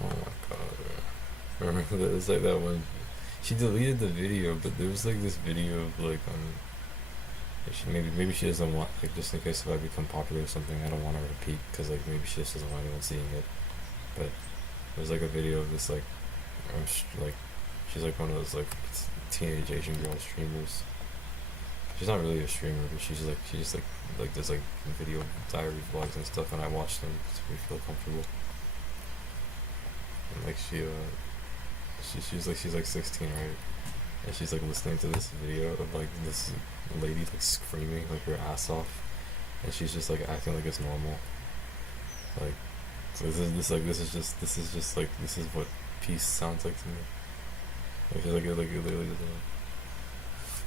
Oh my god. Remember that? It's like that one. She deleted the video, but there was like this video of like maybe she doesn't want, like, just in case if I become popular or something, I don't want to repeat because like maybe she just doesn't want anyone seeing it. But there's like a video of this like she's like one of those like teenage Asian girl streamers. She's not really a streamer, but she just like does like video diary vlogs and stuff, and I watch them to feel comfortable. And like she's like 16, right? And she's like listening to this video of like this lady like screaming like her ass off, and she's just like acting like it's normal. Like, so this is what peace sounds like to me. Like she's like it literally doesn't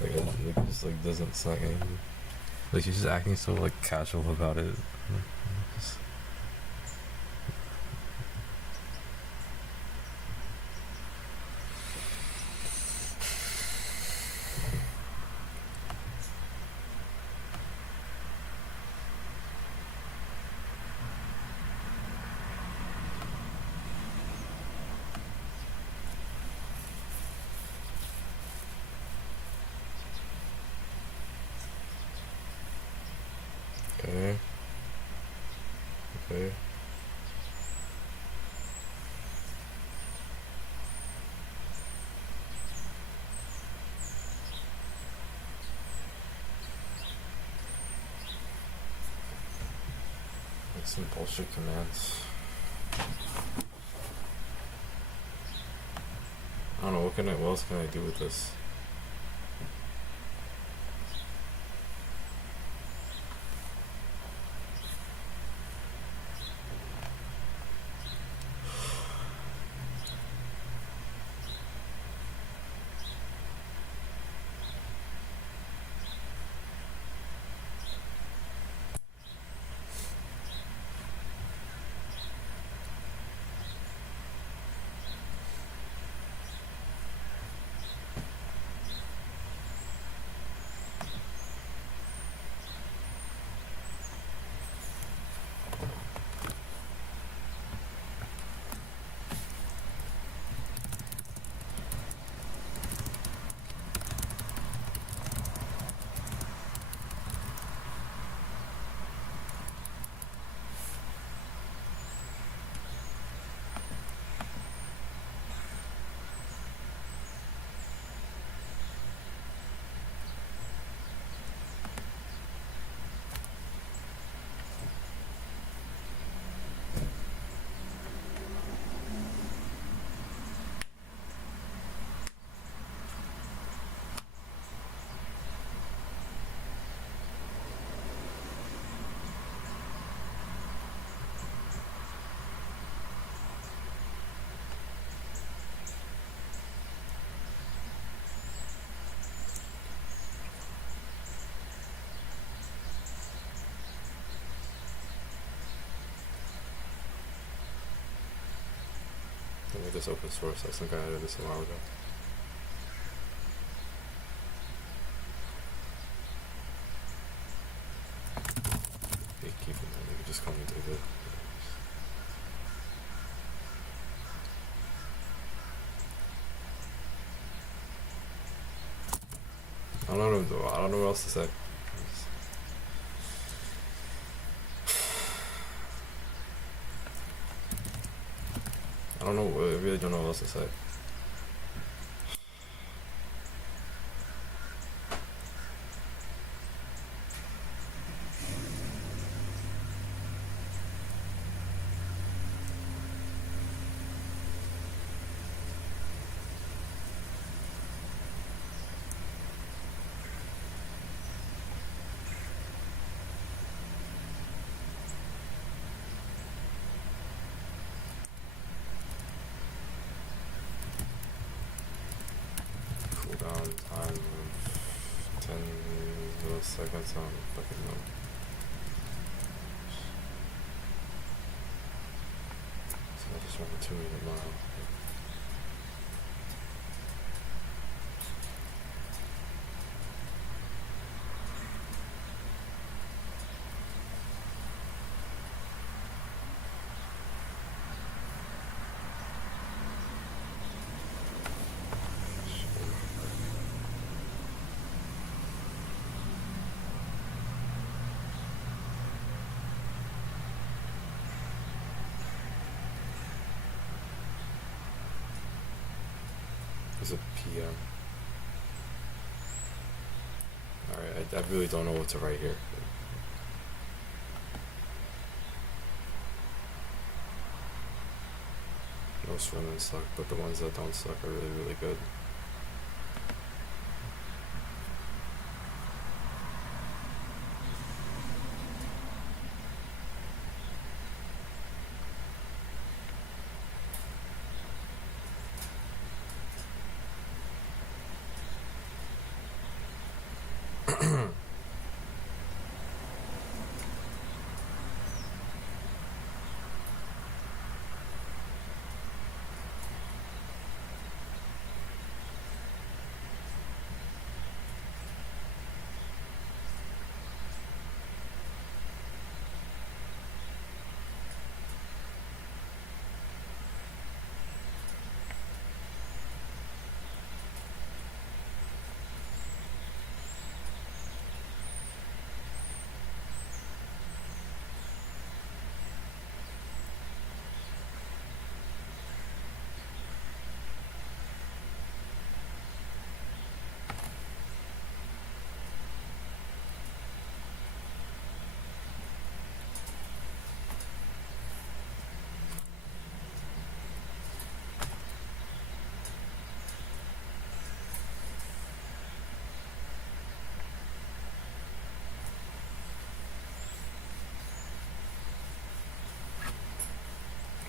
it just like doesn't sound like anything. Like she's just acting so like casual about it. Okay. Okay. Make some bullshit commands. I don't know, what else can I do with this? Let me this open source. I think I added this a while ago. Gatekeeping, man. You can just call me David. I don't know what else to say. I really don't know what else to say. lights on. Fucking no. So I just want a 2-minute mile. It's a PM. Alright, I really don't know what to write here. Most women suck, but the ones that don't suck are really, really good.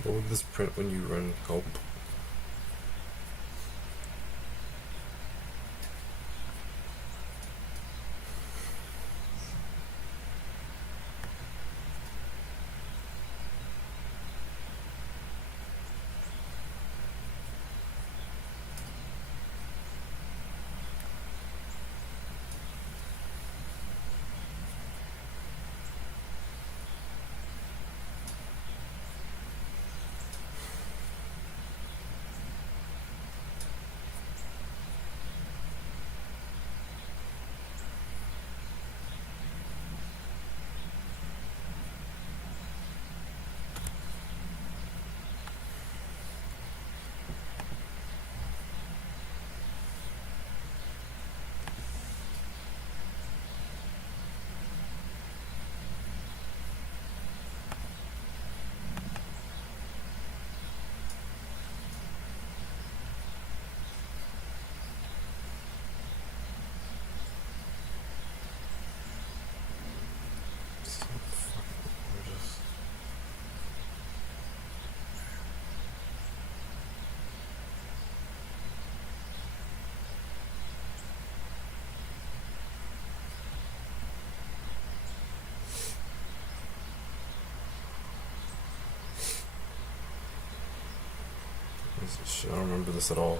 What would this print when you run help? Shit, I don't remember this at all.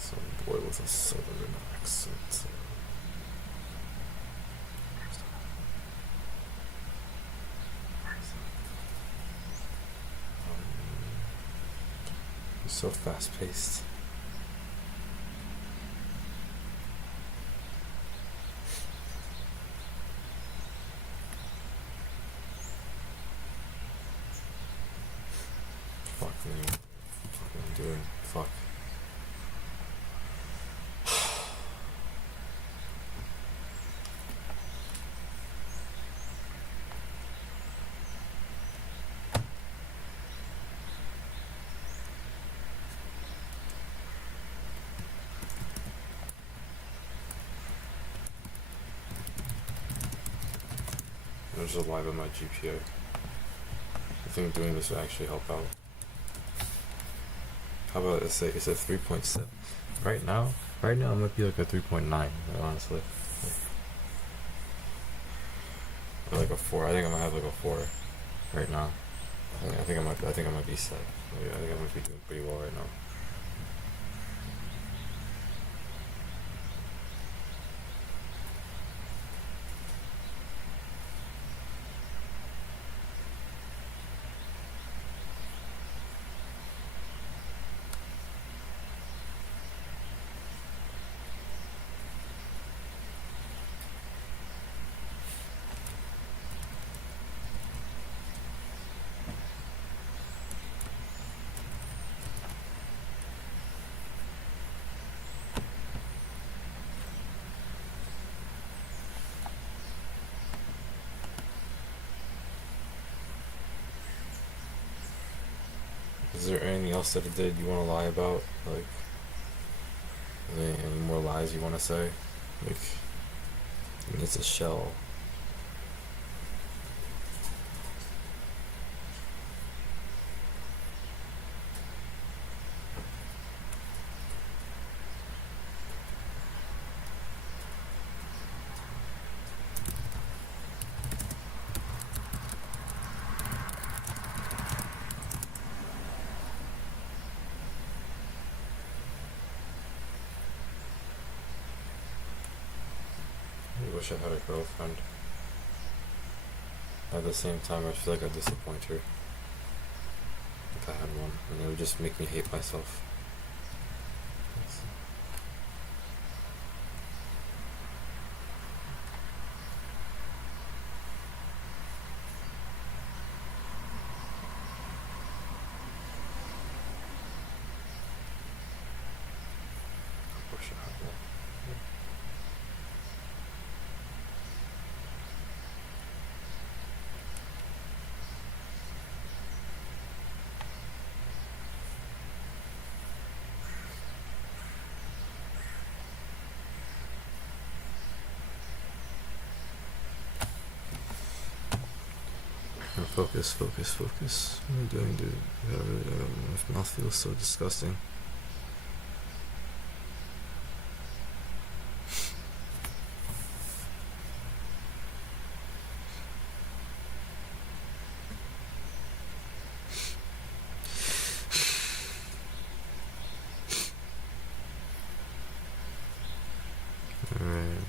Some boy with a southern accent. He's so fast paced. Fuck me. What am I doing? Fuck. There's a live on my GPA. I think doing this would actually help out. How about it's a 3.7. Right now it might be like a 3.9, honestly. Or like a 4. I think I might have like a 4 right now. I think I might be set. I think I might be doing pretty well right now. Is there anything else that it did you want to lie about? Like, any more lies you want to say? Like, I mean, it's a shell. I wish I had a girlfriend. At the same time, I feel like I disappoint her if I had one, and it would just make me hate myself. I wish I had one. Focus. What am I doing, dude? My mouth feels so disgusting. Alright.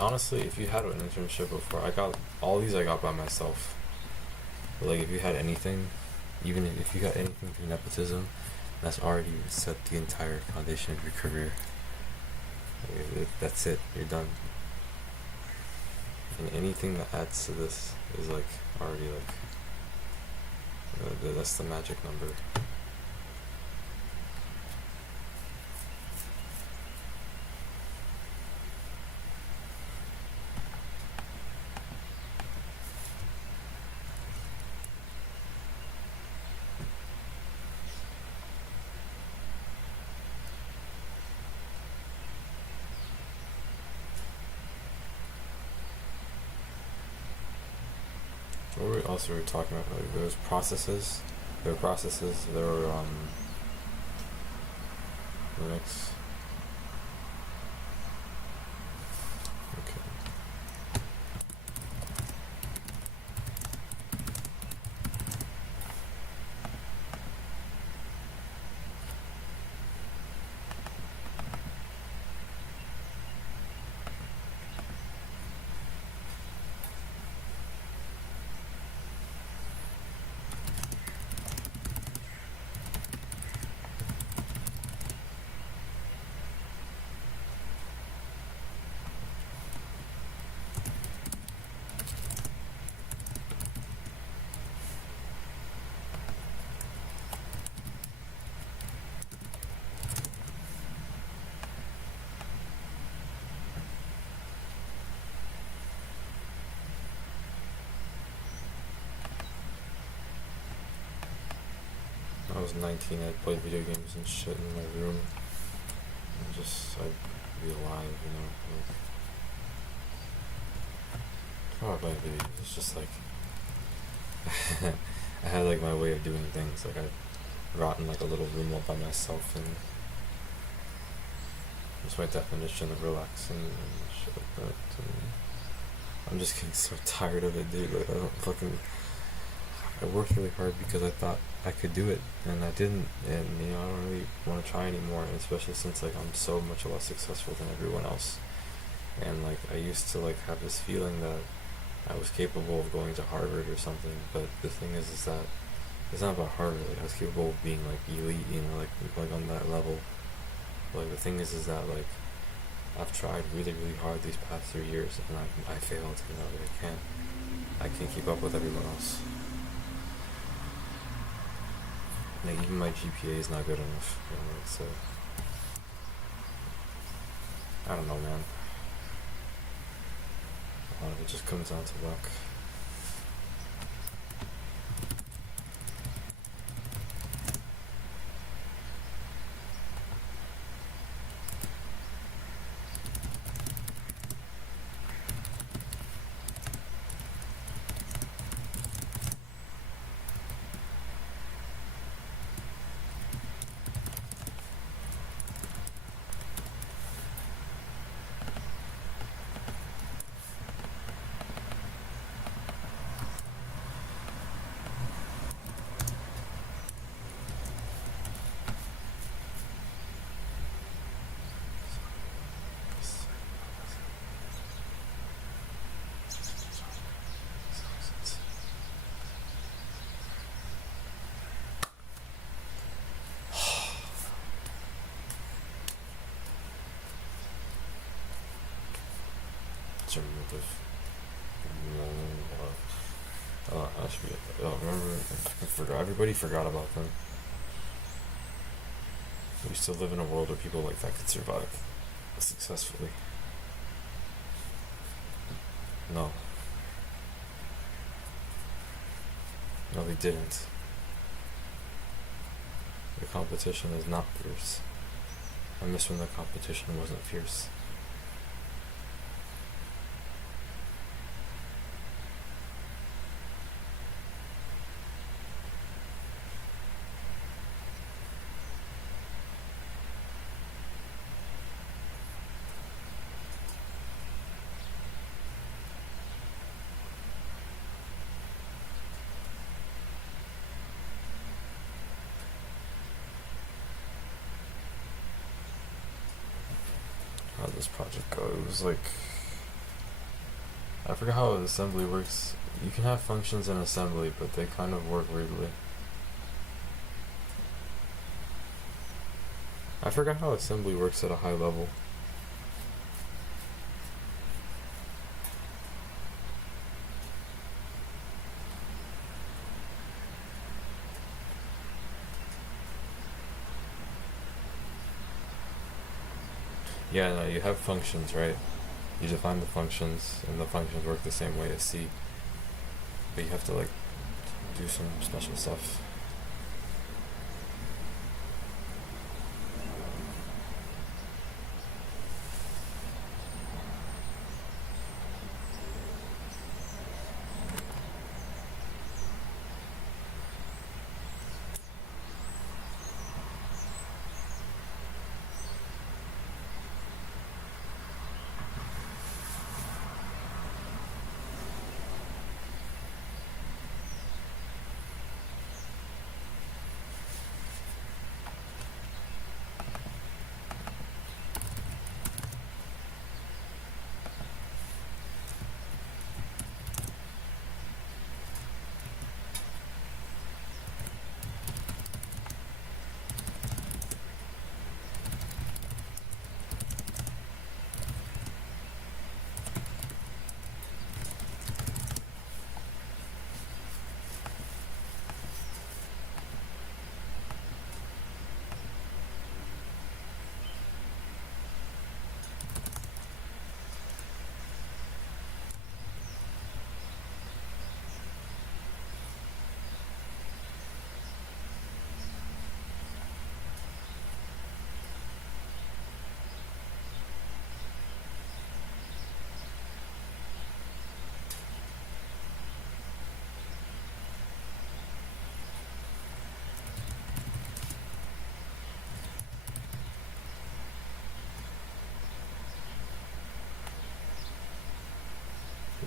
Honestly, if you had an internship before, I got by myself. But like, if you had anything, even if you got anything through nepotism, that's already set the entire foundation of your career. That's it. You're done. And anything that adds to this is like already like that's the magic number. What else were we talking about? Like, there was processes. There were processes. There were Linux. Okay. I was 19, I'd play video games and shit in my room. And I'd be alive, you know. Like, how I play video games, it's just like, I had like my way of doing things. Like I'd rot in like a little room all by myself, and just my definition of relaxing and shit like that. And I'm just getting so tired of it, dude. Like I worked really hard because I thought I could do it, and I didn't, and you know, I don't really want to try anymore, and especially since like I'm so much less successful than everyone else. And like I used to like have this feeling that I was capable of going to Harvard or something, but the thing is that it's not about Harvard. Like I was capable of being like elite, you know, like on that level. Like the thing is that like I've tried really hard these past 3 years, and I failed. You know, like I can't keep up with everyone else. Like even my GPA is not good enough. You know, like, so I don't know, man. A lot of it just comes down to luck. I should be. Oh, remember? I forgot. Everybody forgot about them. We still live in a world where people like that could survive successfully. No. No, they didn't. The competition is not fierce. I miss when the competition wasn't fierce. How did this project go? It was like, I forgot how assembly works. You can have functions in assembly, but they kind of work weirdly. I forgot how assembly works at a high level. Yeah, no, you have functions, right? You define the functions, and the functions work the same way as C. But you have to like do some special stuff.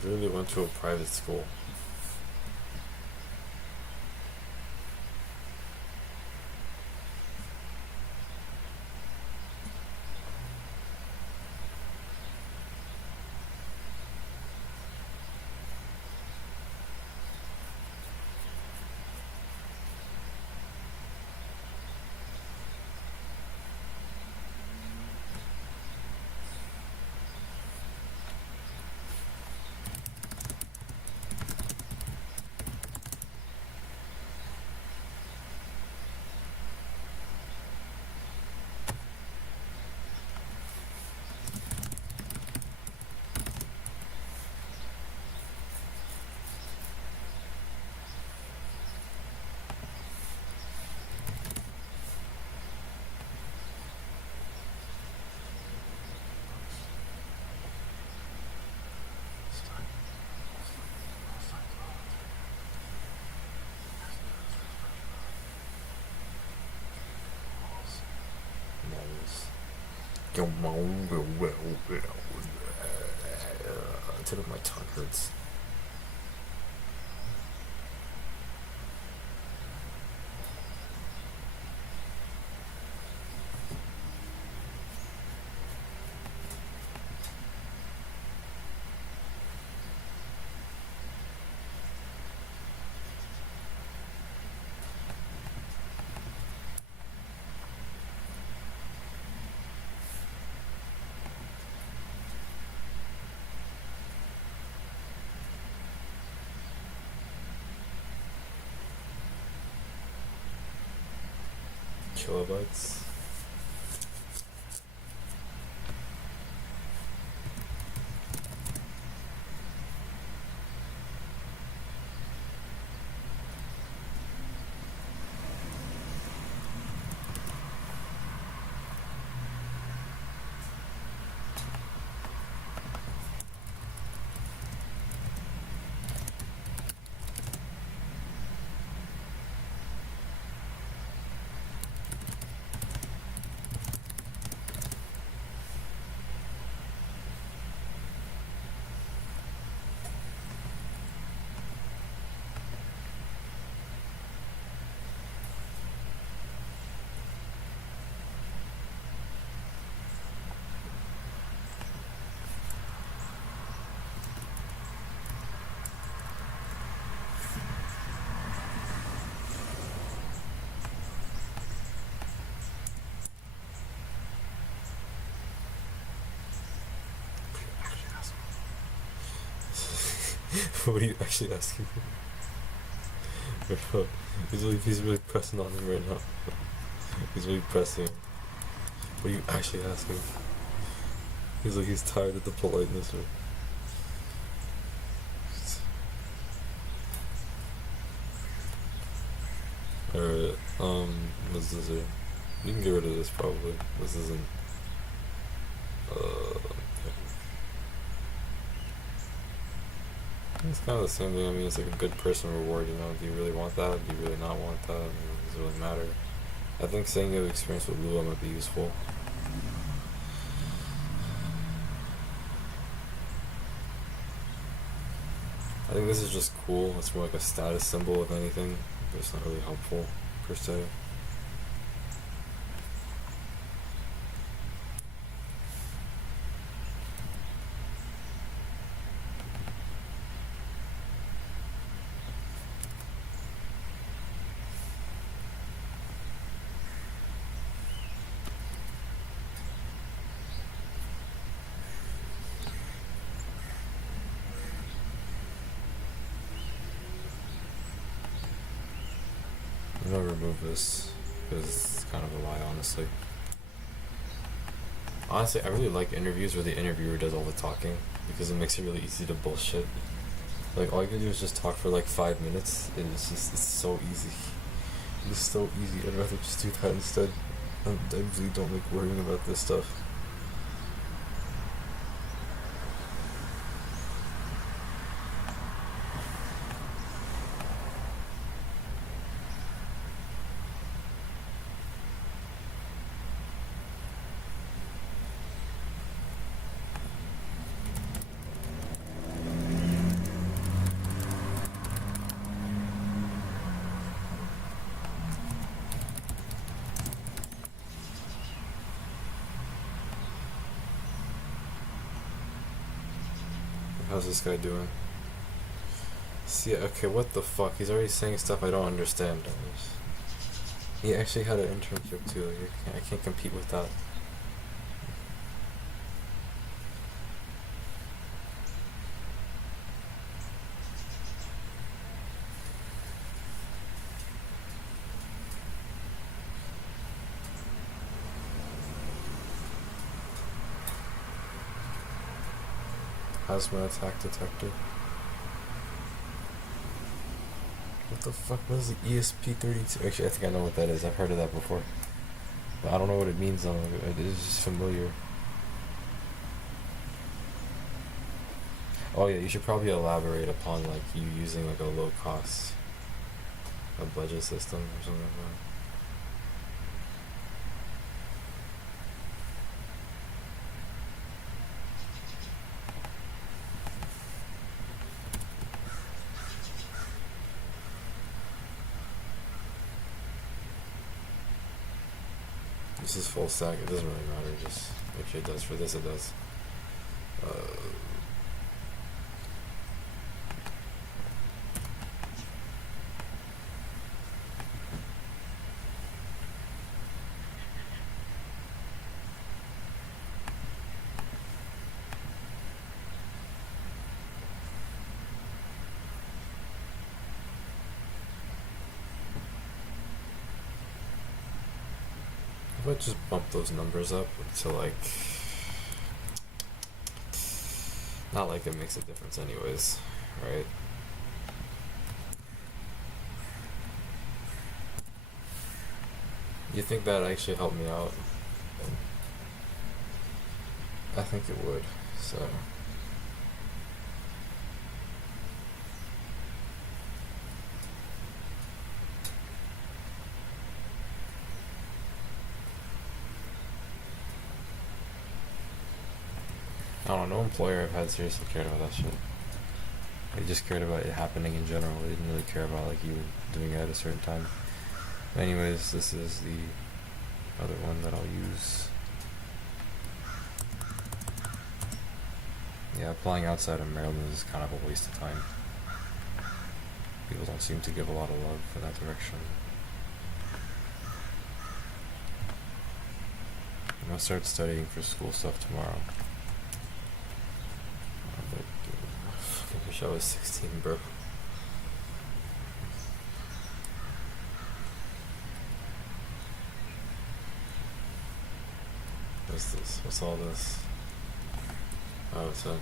Literally went to a private school. Tip of my tongue hurts. Kilobytes. What are you actually asking for? He's really pressing on him right now. He's really pressing. What are you actually asking? He's like he's tired of the politeness. Alright, what's this here? You can get rid of this probably. This isn't it's kind of the same thing. I mean, it's like a good person reward, you know. Do you really want that? Do you really not want that? I mean, does it really matter? I think saying you have experience with Lua might be useful. I think this is just cool. It's more like a status symbol, if anything. But it's not really helpful, per se. I'm gonna remove this because it's kind of a lie, honestly. Honestly, I really like interviews where the interviewer does all the talking because it makes it really easy to bullshit. Like, all you can do is just talk for like 5 minutes, and it's so easy. It's so easy. I'd rather just do that instead. I really don't like worrying about this stuff. How's this guy doing? See, okay, what the fuck? He's already saying stuff I don't understand. He actually had an internship too. Like, I can't compete with that. Hazmat attack detector. What the fuck was the ESP32? Actually, I think I know what that is. I've heard of that before. But I don't know what it means though. It is just familiar. Oh yeah, you should probably elaborate upon like you using like a low cost a budget system or something like that. This is full stack, it doesn't really matter, just actually it does for this, it does. If I just bump those numbers up to like, not like it makes a difference anyways, right? You think that actually helped me out? I think it would, so. I don't know, no employer I've had seriously cared about that shit. They just cared about it happening in general. They didn't really care about like you doing it at a certain time. But anyways, this is the other one that I'll use. Yeah, applying outside of Maryland is kind of a waste of time. People don't seem to give a lot of love in that direction. I'm gonna start studying for school stuff tomorrow. I wish I was 16, bro. What's this? What's all this? Oh, it's a...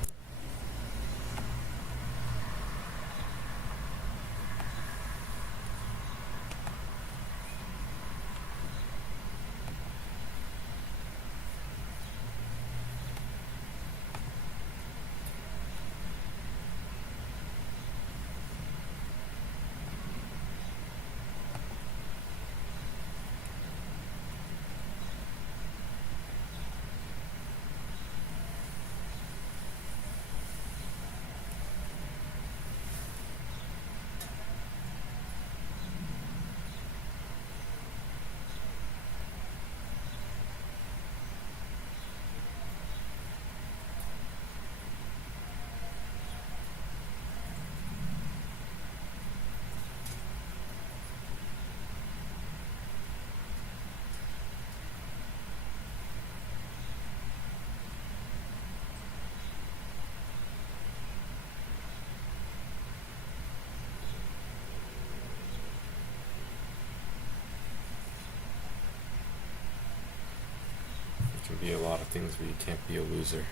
Can be a lot of things, but you can't be a loser.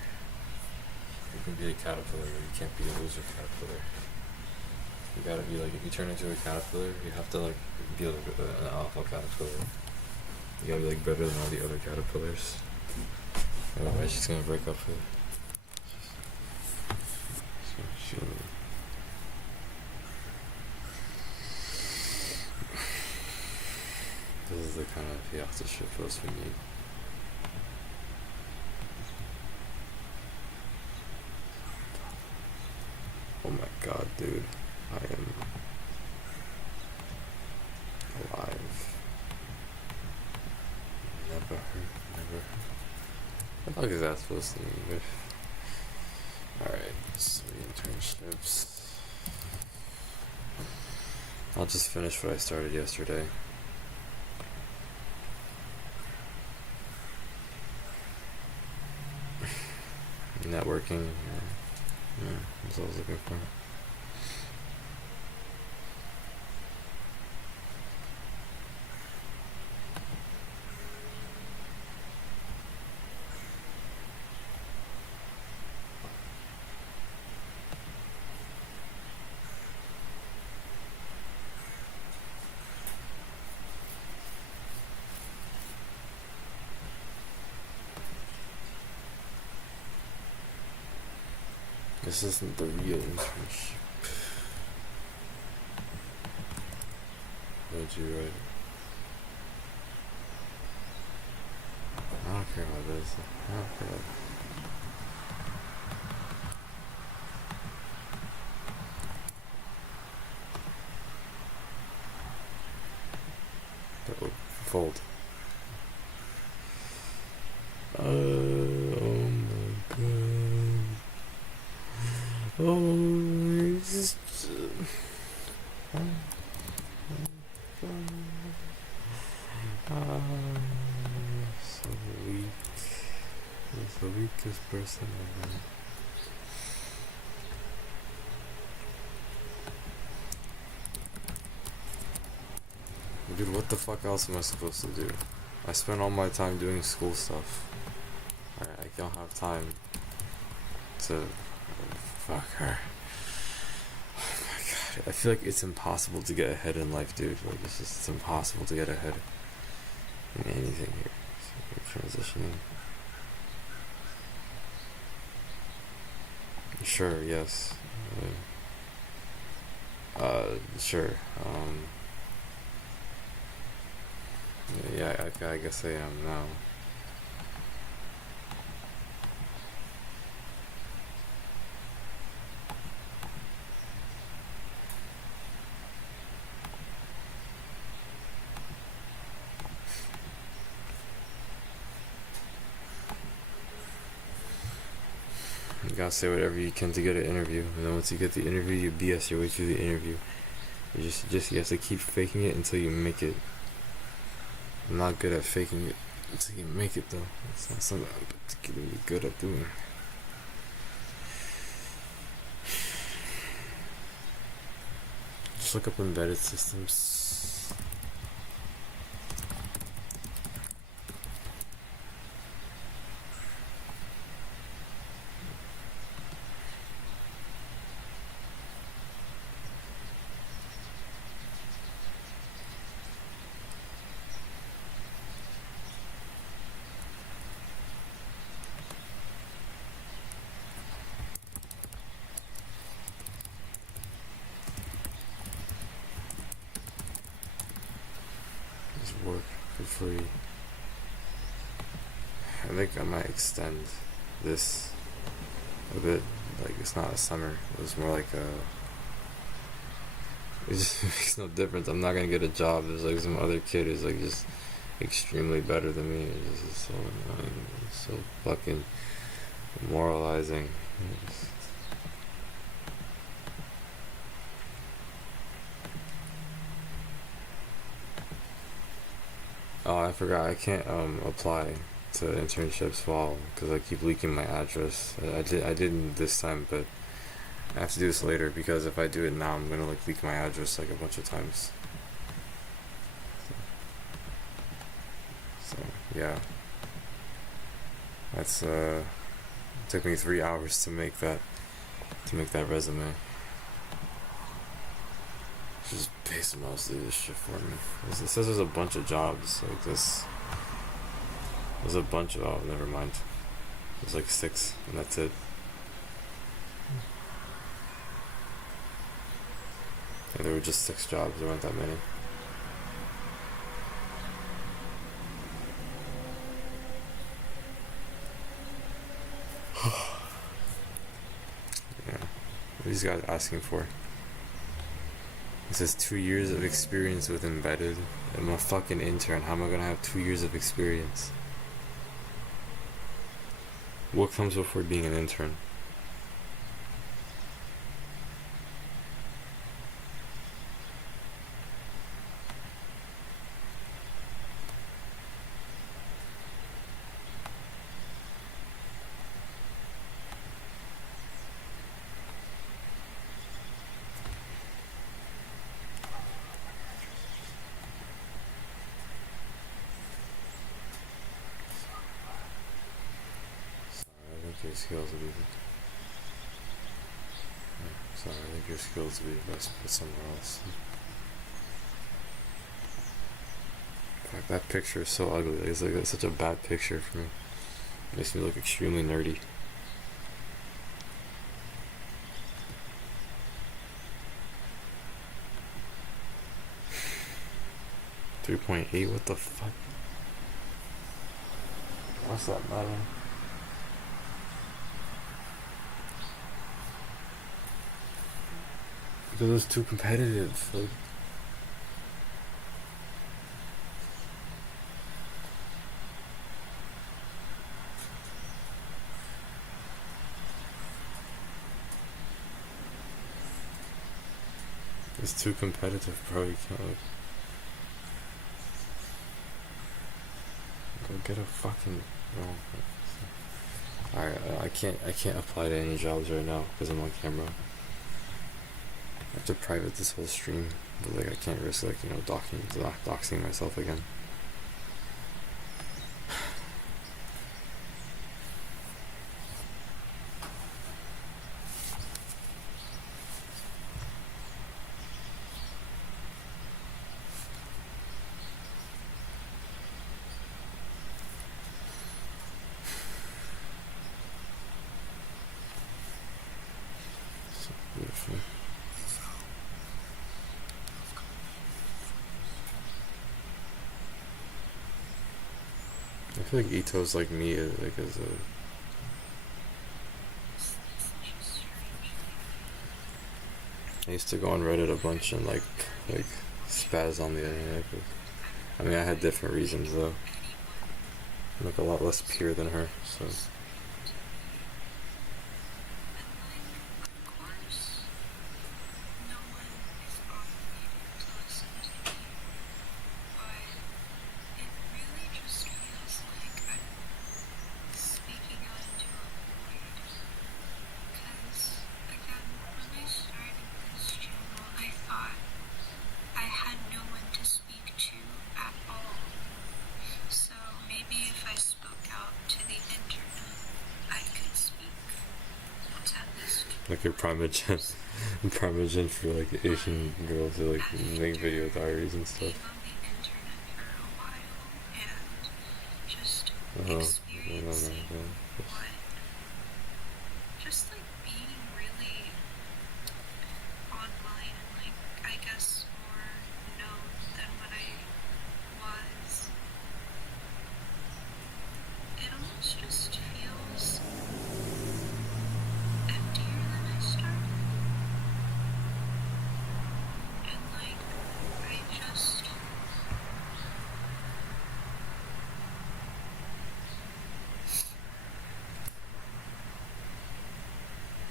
You can be a caterpillar, but you can't be a loser caterpillar. You gotta be like, if you turn into a caterpillar, you have to like be like an alpha caterpillar. You gotta be like better than all the other caterpillars. Otherwise, she's gonna break up with you. She's gonna shoot me. This is the kind of Fiesta shit post we need. Oh my god, dude. I am alive. Never. What the fuck is that supposed to mean? Alright, so internships. I'll just finish what I started yesterday. Networking, that's what I was looking for. This isn't the real internship. What did you write? I don't care about this. I don't care about that. Would fold. Oh my god. Oh, it's just, so weak. He's the weakest person ever. Dude, what the fuck else am I supposed to do? I spend all my time doing school stuff. Alright, I don't have time to... fuck her. Oh my god. I feel like it's impossible to get ahead in life, dude. Like, it's impossible to get ahead in anything here. So we're transitioning. Sure, yes. Sure. Yeah, I guess I am now. You gotta say whatever you can to get an interview, and then once you get the interview, you BS your way through the interview. You have to keep faking it until you make it. I'm not good at faking it until you make it, though. It's not something I'm particularly good at doing. Just look up embedded systems. Work for free. I think I might extend this a bit. Like, it's not a summer. It was more like a... It just makes no difference. I'm not gonna get a job. There's like some other kid who's like just extremely better than me. It's just so annoying. It's so fucking demoralizing. Oh, I forgot. I can't apply to internships while because I keep leaking my address. I didn't this time, but I have to do this later because if I do it now, I'm gonna like leak my address like a bunch of times. So yeah, that's it took me 3 hours to make that resume. Just pay someone else to do this shit for me. It says there's a bunch of jobs like this. There's a bunch of... oh, never mind. There's like 6, and that's it. Yeah, there were just 6 jobs. There weren't that many. Yeah. What are these guys asking for? It says 2 years of experience with embedded. I'm a fucking intern. How am I gonna have 2 years of experience? What comes before being an intern? think your skills would be. Sorry, I think your skills would be best put somewhere else. In fact, that picture is so ugly. It's like such a bad picture for me. It makes me look extremely nerdy. .3.8, what the fuck? What's that matter? Because it's too competitive. Like, it's too competitive, bro. You can't like go get a fucking. No. Alright, I can't apply to any jobs right now because I'm on camera. I have to private this whole stream, but like I can't risk like doxing myself again. So beautiful. I feel like Ito's like me, like as a. I used to go on Reddit a bunch and like spaz on the internet. I mean, I had different reasons though. I'm like a lot less pure than her, so. Like a Primogen, Primogen for like Asian girls to like make video diaries and stuff. Oh, no. Just like being really online and like I guess more known than what I was. It almost just feels emptier than I started. And like I just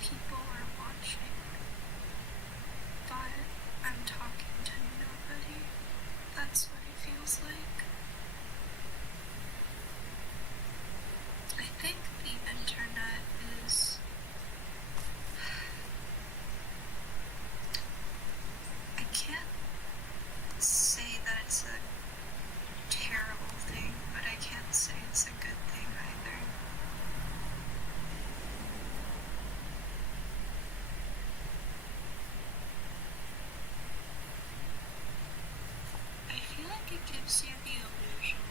people are watching, but I'm talking to nobody. That's what it feels like. I think the internet is. I can't say that it's a terrible thing, but I can't say it's a good thing either. I feel like it gives you the illusion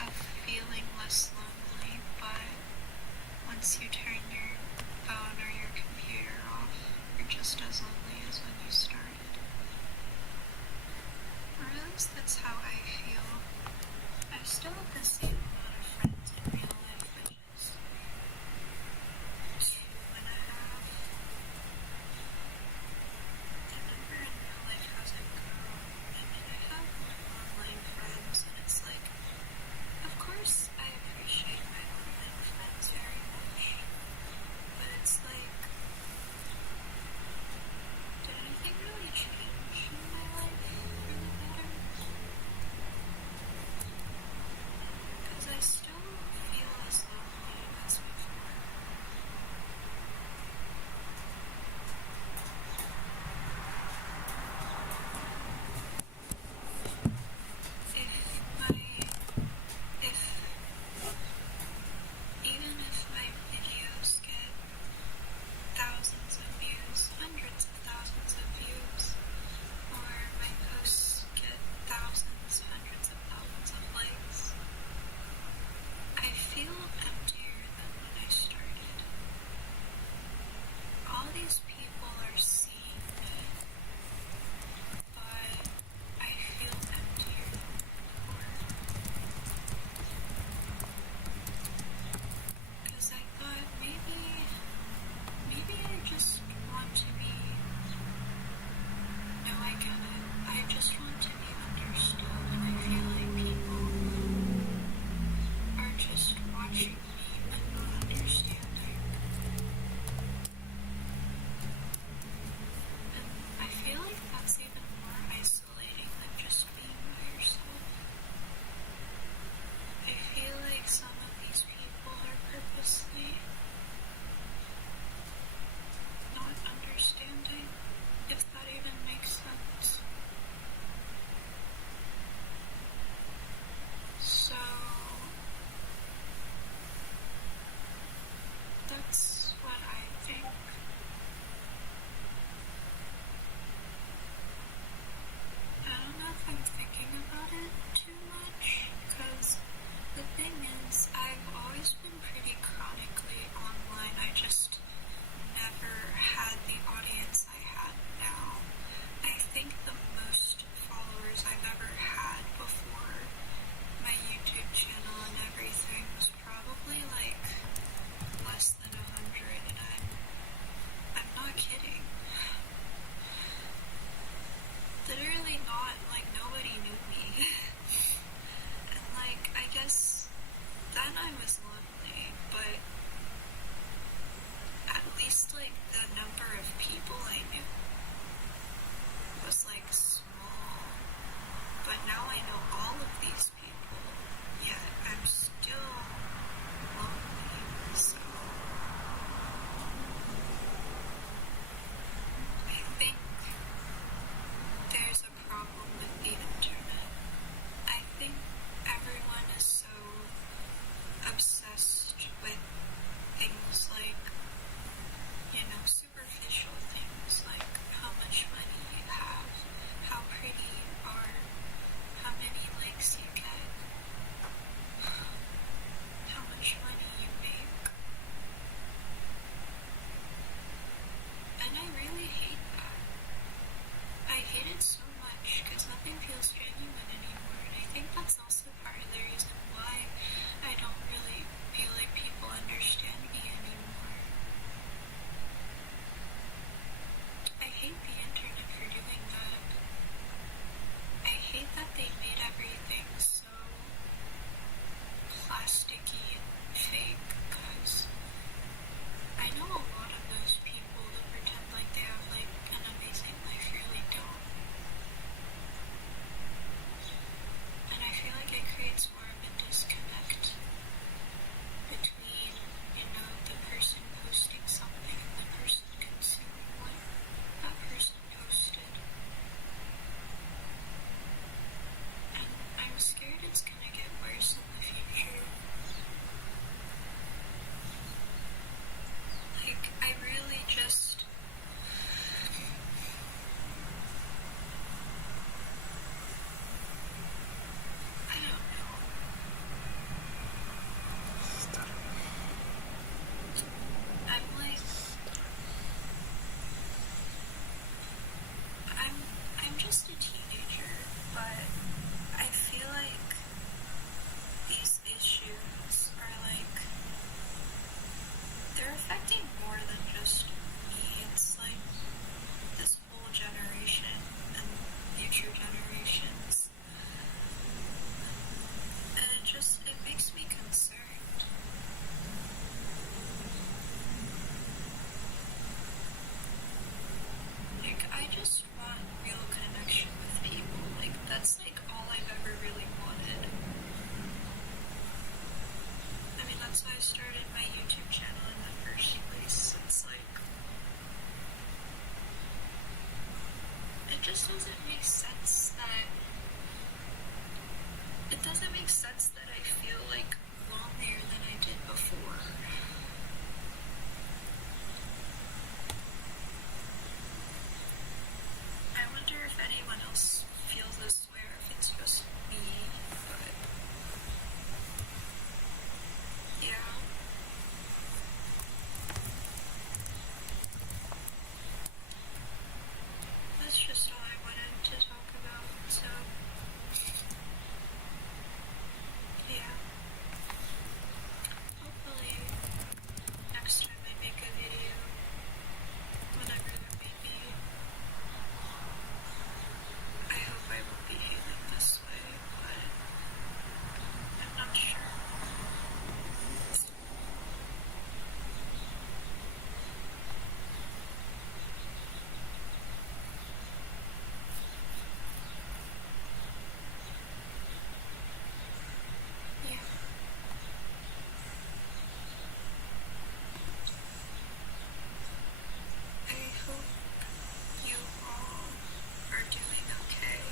of feeling less lonely, but once you turn your phone or your computer off, you're just as lonely as when you started. Or at least that's how I feel. I still have the same amount of friends in real life, which is 2.5. The number in real life hasn't grown. I mean, I have more online friends, and it's like, of course I appreciate my online friends very much, but it's like, did anything really change in my life for the better? was lonely, but at least like the number of people I knew was like small. But now I know all of these people, yet I'm still lonely, so I think there's a problem with the internet. I think everyone is so obsessed with things like, you know, superficial things like how much money you have, how pretty you are, how many likes you get, how much money you make. And I really hate that. I hate it so much because nothing feels genuine anymore, and I think that's also part of the reason why I don't really feel like people understand me anymore. I hate the internet for doing that. I hate that they made everything so plasticky and fake, because I know a lot of those people who pretend like they have like an amazing life really don't. And I feel like it creates more of a disconnect between, you know, the person posting something and the person consuming what that person posted. And I'm scared it's gonna get worse in the future. Like, I really just... I don't know. I'm like... I'm just a teenager, but I feel like these issues are like... they're affecting more than just me. It's like this whole generation and future generations. And it makes me concerned. Like, I just want real connection with people. Like, that's like all I've ever really wanted. I mean, that's why I started my YouTube channel in the first place. It's like, it just doesn't make sense that I feel like lonelier than I did before. I wonder if anyone else feels this way or if it's just me, but yeah. That's just all I wanted to talk about, so yeah. Hopefully next time I make a video, whenever that may be, I hope I won't be feeling this way, but I'm not sure. Yeah. I hope you all are doing okay.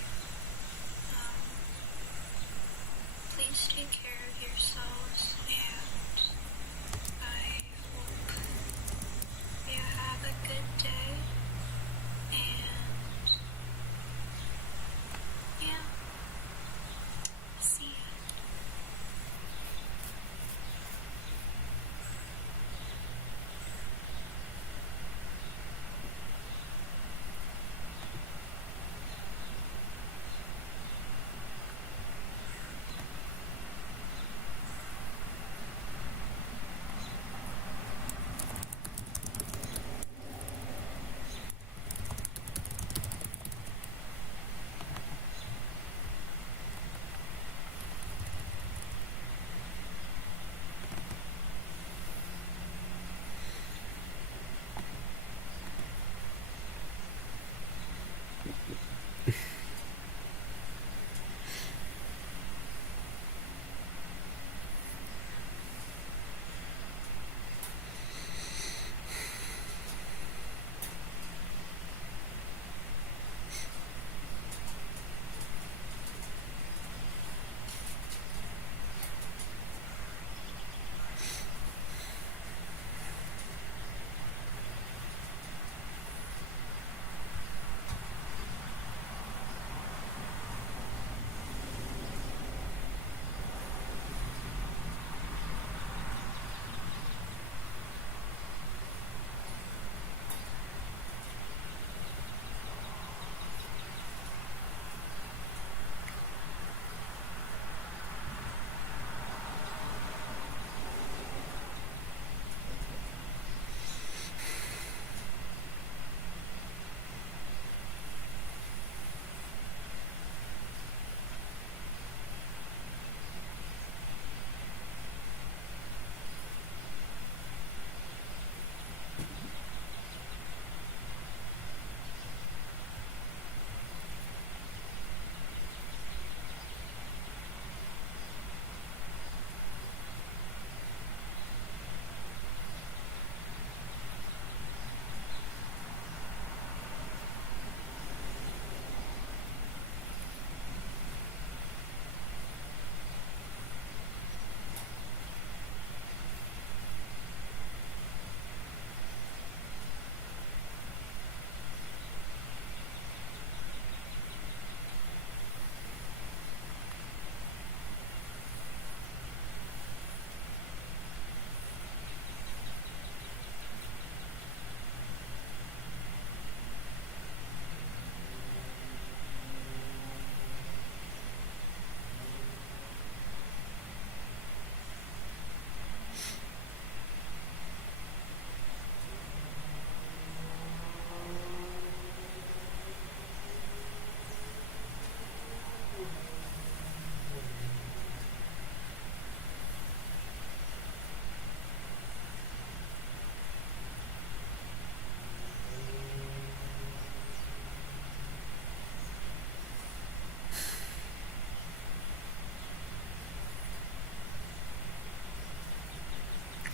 Please take care of yourselves, and I hope you have a good day, and yeah, see ya.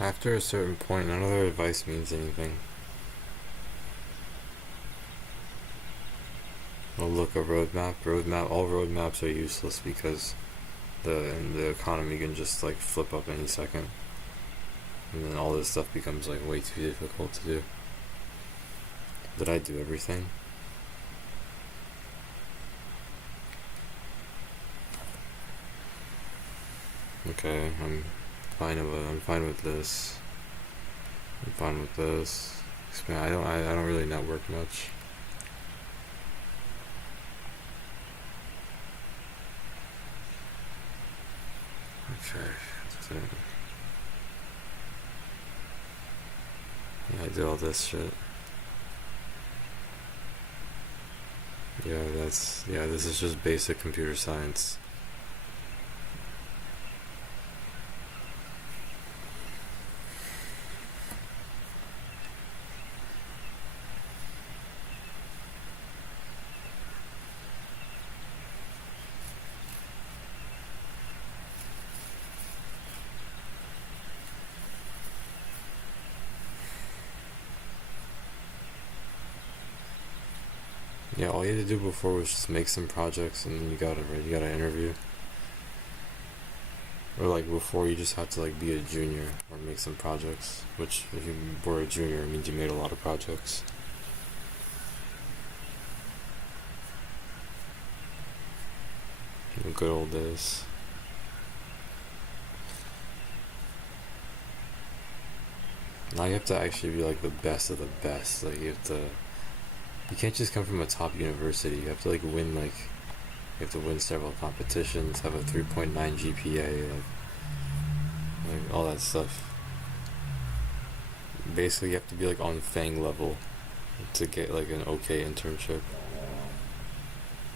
After a certain point, none of their advice means anything. Oh, look, a roadmap. All roadmaps are useless because the economy can just like flip up any second, and then all this stuff becomes like way too difficult to do. Did I do everything? Okay, I'm fine with this. I'm fine with this. I don't really network much. Okay. So, yeah, I did all this shit. Yeah, this is just basic computer science. Yeah, all you had to do before was just make some projects, and then you got an interview. Or like before, you just had to like be a junior or make some projects. Which, if you were a junior, it means you made a lot of projects. The good old days. Now you have to actually be like the best of the best. Like you have to. You can't just come from a top university. You have to like win like. You have to win several competitions, have a 3.9 GPA, like all that stuff. Basically, you have to be like on Fang level to get like an okay internship.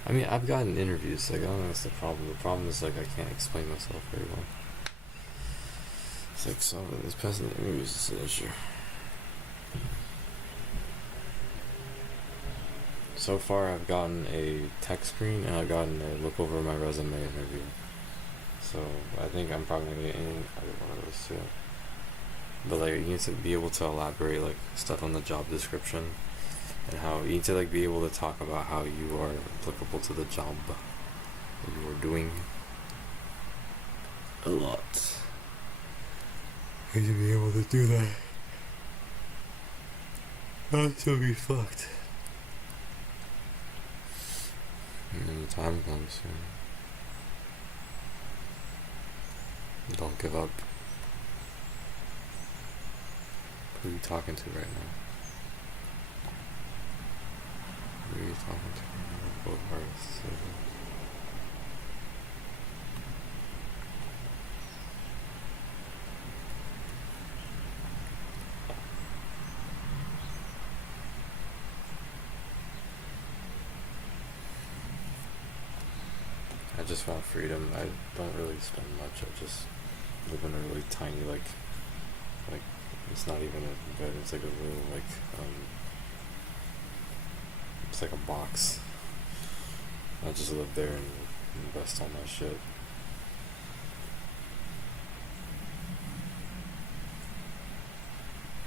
I mean, I've gotten interviews. Like, I don't know what's the problem. The problem is like I can't explain myself very well. It's like some of this passing the interviews is an issue. So far, I've gotten a tech screen and I've gotten a look over my resume interview. So I think I'm probably gonna get any other one of those too. But like, you need to be able to elaborate like stuff on the job description and how you need to like be able to talk about how you are applicable to the job that you are doing. A lot. You need to be able to do that. Else you'll be fucked. And then the time comes soon. Don't give up. Who are you talking to right now? Who are you talking to right now? Both artists. I just want freedom. I don't really spend much. I just live in a really tiny like it's not even a bed. It's like a little it's like a box. I just live there and invest all my shit.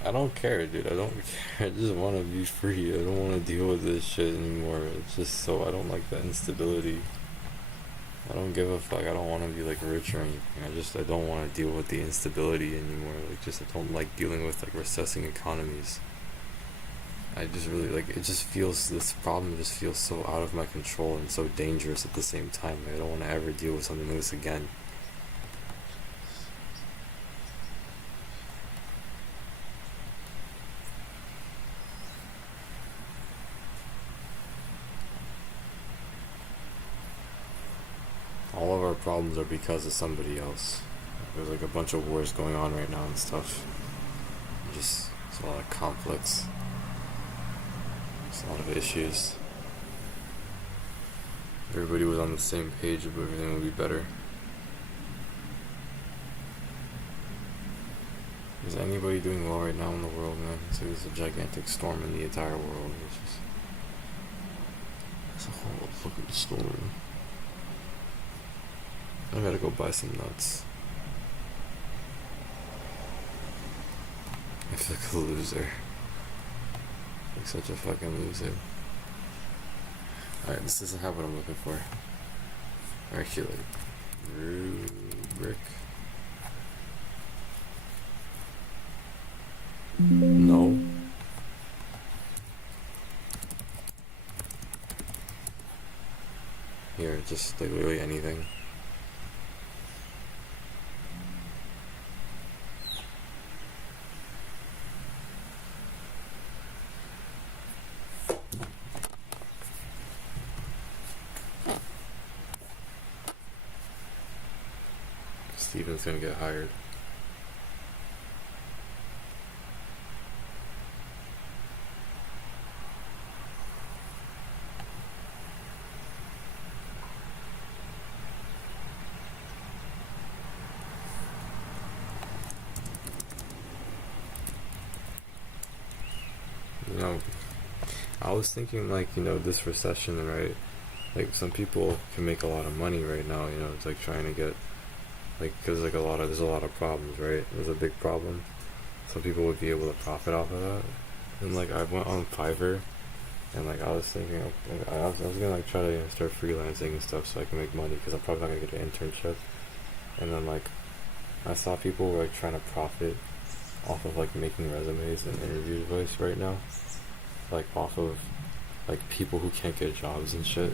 I don't care, dude. I don't care. I just want to be free. I don't want to deal with this shit anymore. It's just so I don't like that instability. I don't give a fuck. I don't want to be like rich or anything. I don't want to deal with the instability anymore. Like, just I don't like dealing with like recessing economies. I just really like it. Just feels this problem just feels so out of my control and so dangerous at the same time. I don't want to ever deal with something like this again. All of our problems are because of somebody else. There's like a bunch of wars going on right now and stuff. Just there's a lot of conflicts. There's a lot of issues. If everybody was on the same page, everything would be better. Is anybody doing well right now in the world, man? It's like there's a gigantic storm in the entire world. It's a whole fucking storm. I gotta go buy some nuts. I feel like a loser. Like such a fucking loser. Alright, this isn't have what I'm looking for. Actually, rubric. No. Here, just like literally anything. Steven's gonna get hired. You know, I was thinking like, this recession, right? Like some people can make a lot of money right now, it's like trying to get, like, cause like there's a lot of problems, right? There's a big problem. Some people would be able to profit off of that. And like I went on Fiverr, and like I was thinking, I was gonna like try to start freelancing and stuff so I can make money, because I'm probably not gonna get an internship. And then like I saw people were like trying to profit off of like making resumes and interview voice right now, like off of like people who can't get jobs and shit.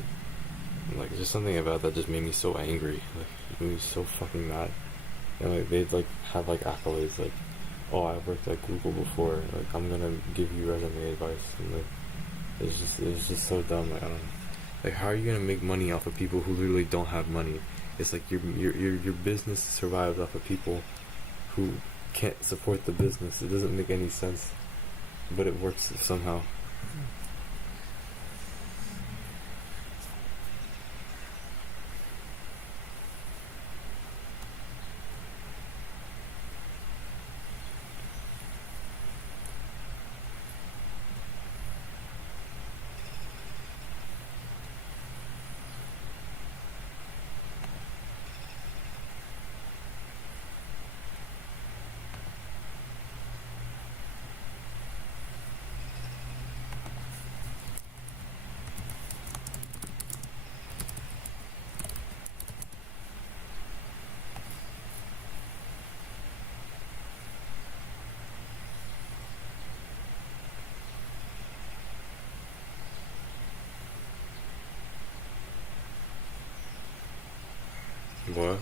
And, like just something about that just made me so angry. Like it made me so fucking mad. And like they'd like have like accolades like, oh, I worked at Google before, like I'm gonna give you resume advice, and like it's just so dumb. Like I don't know. Like how are you gonna make money off of people who literally don't have money? It's like your business survives off of people who can't support the business. It doesn't make any sense, but it works somehow. What?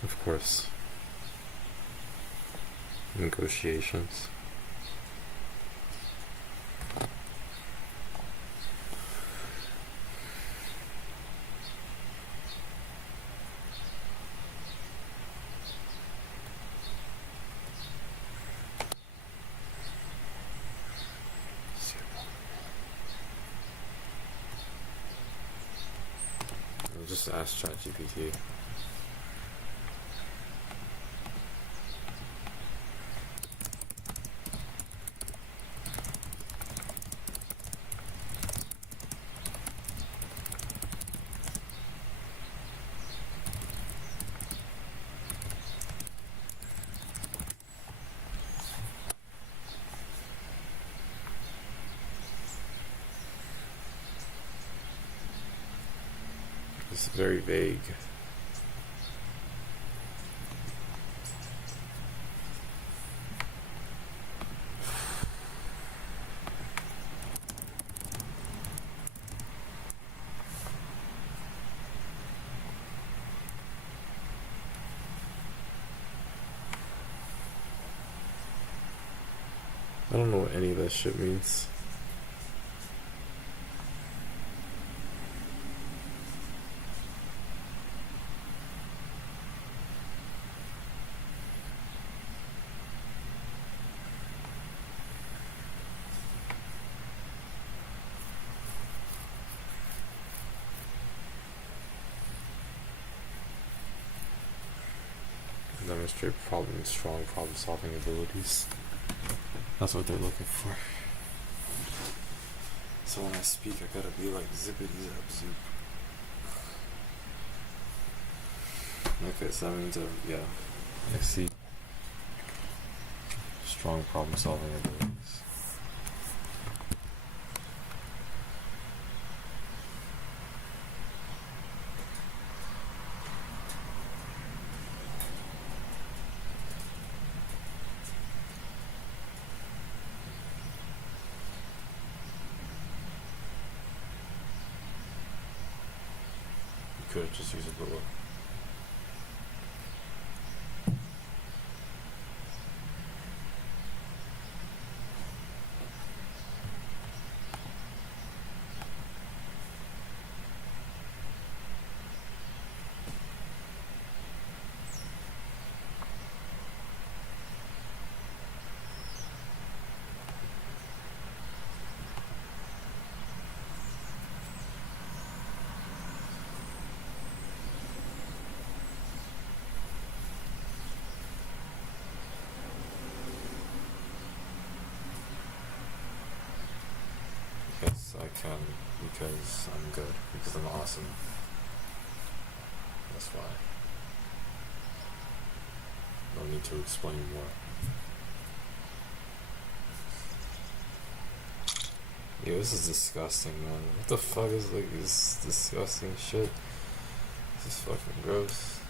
Of course. Negotiations. Just ask ChatGPT. It's very vague. I don't know what any of that shit means. Demonstrate strong problem solving abilities. That's what they're looking for. So when I speak, I gotta be like zippity zap zoop. Okay, so that means yeah, I see. Strong problem solving abilities. Could have just used a little. Yes, I can, because I'm good, because I'm awesome. That's why. No need to explain more. Yo, this is disgusting, man. What the fuck is like this disgusting shit? This is fucking gross.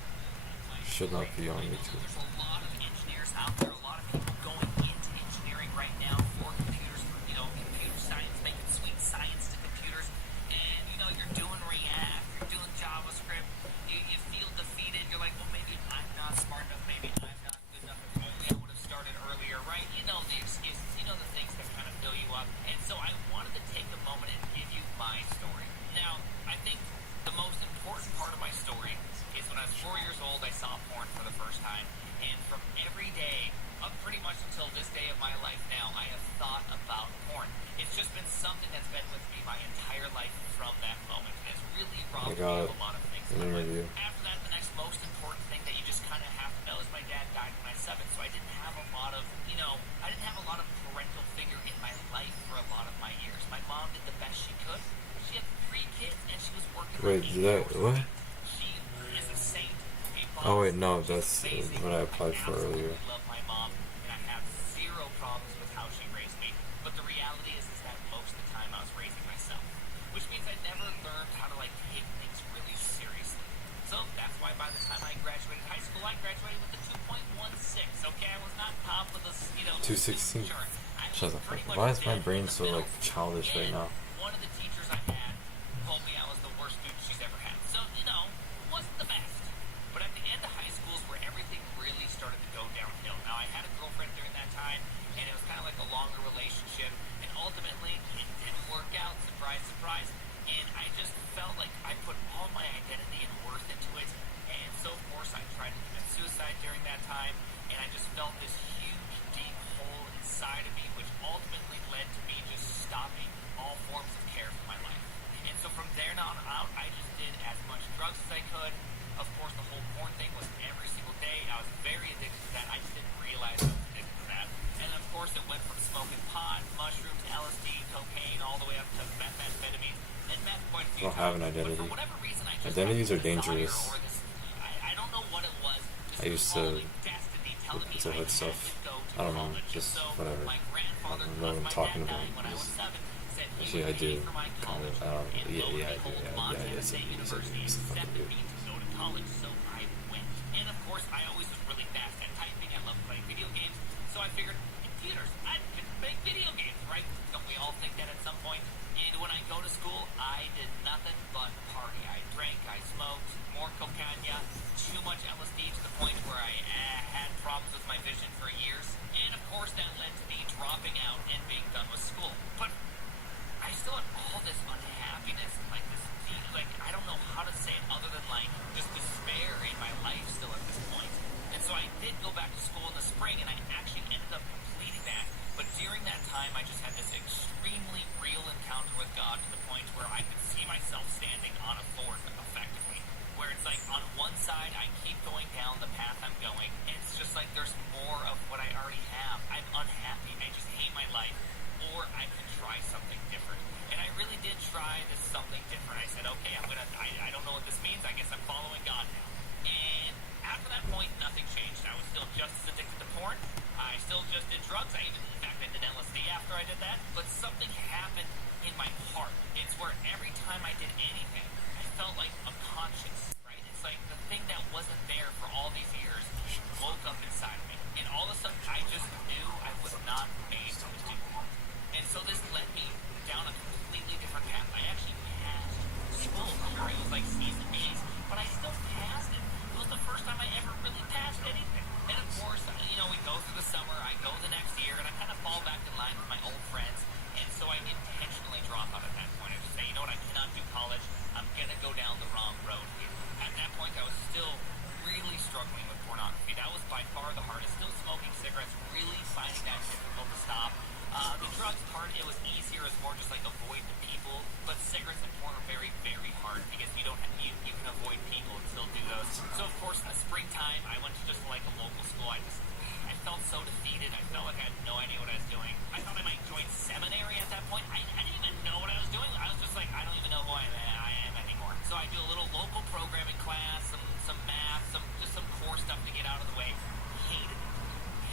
Should not be on YouTube. There's a lot of engineers out there, a lot of people going into engineering right now for computers, computer science, making sweet science to computers. And, you're doing React, you're doing JavaScript, you feel defeated, you're like, well, maybe I'm not smart enough, maybe I'm not good enough, if only I would have started earlier, right? You know the excuses, the things that kind of fill you up. And so I wanted to take a moment and give you my story. Now, I think the most important part of my story is when I was 4 years old, I saw porn for the first time. And from every day, up pretty much until this day of my life now, I have thought about porn. It's just been something that's been with me my entire life from that moment. And it's really robbed me of a lot of things. After that, the next most important thing that you just kind of have to know is my dad died when I was 7, so I didn't have a lot of, I didn't have a lot of parental figure in my life for a lot of my years. My mom did the best she could. She had 3 kids, and she was working. Wait, did that what? She is a saint. Oh wait, no, that's what I applied for earlier. I love my mom, and I have 0 problems with how she raised me. But the reality is that most of the time I was raising myself, which means I never learned how to take things really seriously. So that's why by the time I graduated high school, I graduated with a 2.16. Okay, I was not top of the 216. Shut the fuck up. Why is my brain so childish right now? One of the teachers I had told me I was the worst student she's ever had. So, wasn't the best. But at the end of high school is where everything really started to go downhill. Now, I had a girlfriend during that time, and it was kind of like a longer relationship. And ultimately, it didn't work out. Surprise, surprise. And I just felt like I put all my identity and worth into it. And so, of course, I tried to commit suicide during that time. And I just felt this huge, deep hole inside of me, which ultimately led to me just stopping all forms of care for my life. And so from there on out, I just did as much drugs as I have an But for identity. whatever reason, I just Identities are had this desire dangerous. or this, I don't know what it was. This I used calling, to destiny look telling me into I hood had stuff. to go to I don't know, college. just So whatever. my I grandfather, don't know what I'm my talking dad about. dying when I was Just- 7, said he Actually, I would pay do. for my Kind college. of. I don't. And Yeah, lo and yeah, I do. behold, Yeah, Montana yeah. State You said University you fucking accepted do. me to go to college, so I went. And of course, I always was really fast at typing. I love playing video games, so I figured computers. I can make video games, right? Don't we all think that at some point? And when I go to school, I did nothing but party. I drank, I smoked, more cocaine, too much LSD to the point where I had problems with my vision for years. And of course, that led to me dropping out and being done with school. But I still had all this unhappiness and like this, like I don't know how to say it other than like just despair in my life still at this point. And so I did go back to school in the spring, and I actually ended up completing that. But during that time, I just had this extremely real encounter with God to the point where I could see myself standing on a fort effectively. Where it's like on one side, I keep going down the path I'm going, and it's just like there's more of what I already have. I'm unhappy. I just hate my life. Or I can try something different. And I really did try this something different. I said, okay, I don't know what this means. I guess I'm following God now. And after that point, nothing changed. I was still just as addicted to porn. I still just did drugs. In fact, I did LSD after I did that. But something happened in my heart. It's where every time I did anything, I felt like a conscience, right? It's like the thing that wasn't there for all these years woke up inside of me. And all of a sudden, I just knew I was not made to do it. And so this led me down a completely different path. I actually passed school. Sure, it was like C's and B's, but I still passed it. It was the first time I ever really passed anything. And of course, we go through the summer, I go the next year, and I kind of fall back in line with my old friends. And so I intentionally drop out at that point. I just say, you know what, I cannot do college. I'm going to go down the wrong road here. At that point, I was still really struggling with pornography. That was by far the hardest. Still smoking cigarettes, really finding that difficult to stop. The drugs part, it was easier. It's more just like avoid the people. But cigarettes and porn are very, very hard because you can avoid people and still do those. So of course, in the springtime, I went to just like a local school. I felt so defeated. I felt like I had no idea what I was doing. I thought I might join seminary at that point. I didn't even know what I was doing. I was just like, I don't even know who I am anymore. So I do a little local programming class, some math, just some core stuff to get out of the way.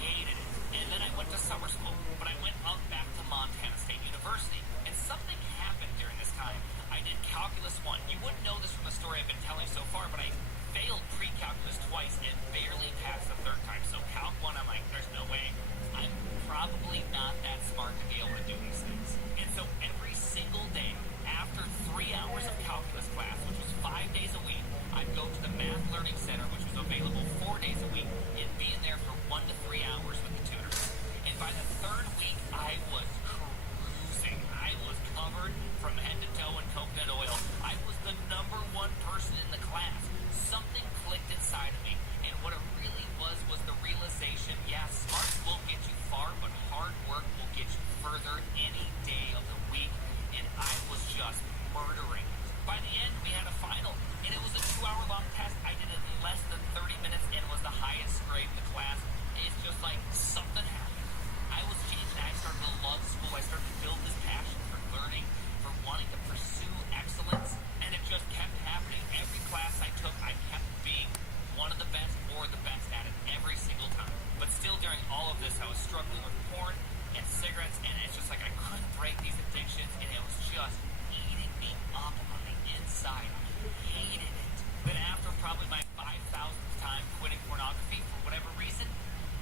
Hated it. And then I went to summer school, but I went up back to Montana State University. And something happened during this time. I did Calculus 1. You wouldn't know this from the story I've been telling so far, but I failed pre-calculus twice and barely passed the third time. So Calc 1, I'm like, there's no way. I'm probably not that smart to be able to do these things. And so every single day, after 3 hours of calculus class, which was 5 days a week, I'd go to the Math Learning Center, which was available 4 days a week, and be in there for 1 to 3 hours with the tutors. And by the third week, I was cruising. I was covered from head to toe in coconut oil. I was the number one person in the class. Something clicked inside of me, and what it really was the realization, yeah, smarts will get you far, but hard work will get you further any day of the week. And I was just murdering. By the end, we had a final, and it was a 2-hour-long test. I did it in less than 30 minutes and was the highest grade in the class. It's just like something happened. I was changed. I started to love school. I started to build this passion for learning, for wanting to pursue excellence, and it just kept happening. Every class I took, I kept being one of the best or the best at it every single time. But still, during all of this, I was struggling with porn and cigarettes, and it's just like I couldn't break these addictions, and it was just eating me up on the inside. I hated it. Then after probably my 5,000th time quitting pornography, for whatever reason,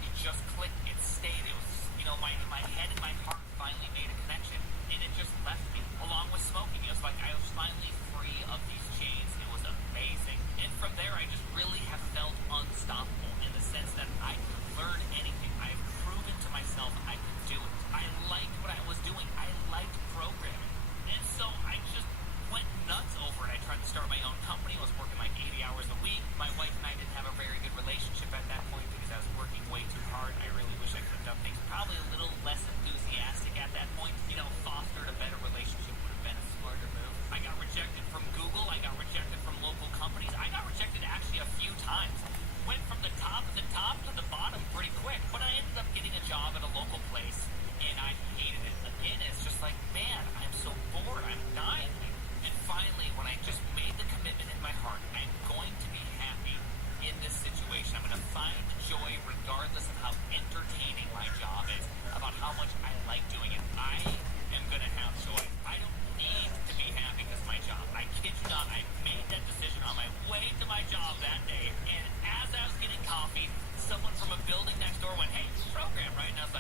it just clicked. It stayed. It was, my head and my heart finally made a connection, and it just left me, along with smoking. It was like I was finally free of these chains. It was amazing. And from there, I just really have felt unstoppable in the sense that I could learn anything. I've proven to myself I could do it. I liked what I was doing. I liked programming. And so I just went nuts over it. I tried the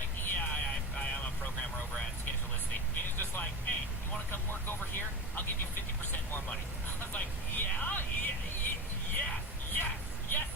like, yeah, I am a programmer over at Schedulicity. And he's just like, hey, you want to come work over here? I'll give you 50% more money. I was like, yes,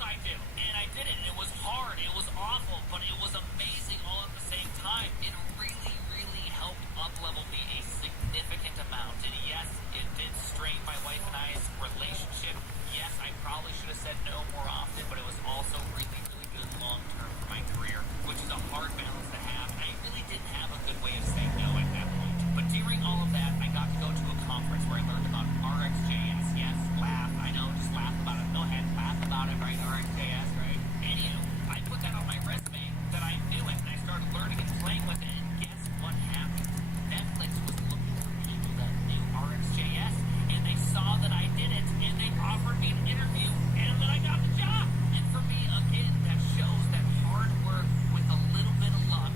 I do. And I did it. It was hard. It was awful, but it was amazing all at the same time. It really, really helped up-level me a significant amount. And yes, it did strain my wife and I's relationship. Yes, I probably should have said no more often, but it was also really, really good long-term for my career, which is a hard balance to have. I really didn't have a good way of saying no at that point. But during all of that, I got to go to a conference where I learned about RxJS. Yes, laugh. I know, just laugh about it. Go ahead, laugh about it, right? RxJS, right? Anywho, I put that on my resume that I knew it, and I started learning and playing with it, and guess what happened? Netflix was looking for people that knew RxJS, and they saw that I did it, and they offered me an interview, and then I got the job. And for me, again, that shows that hard work with a little bit of luck,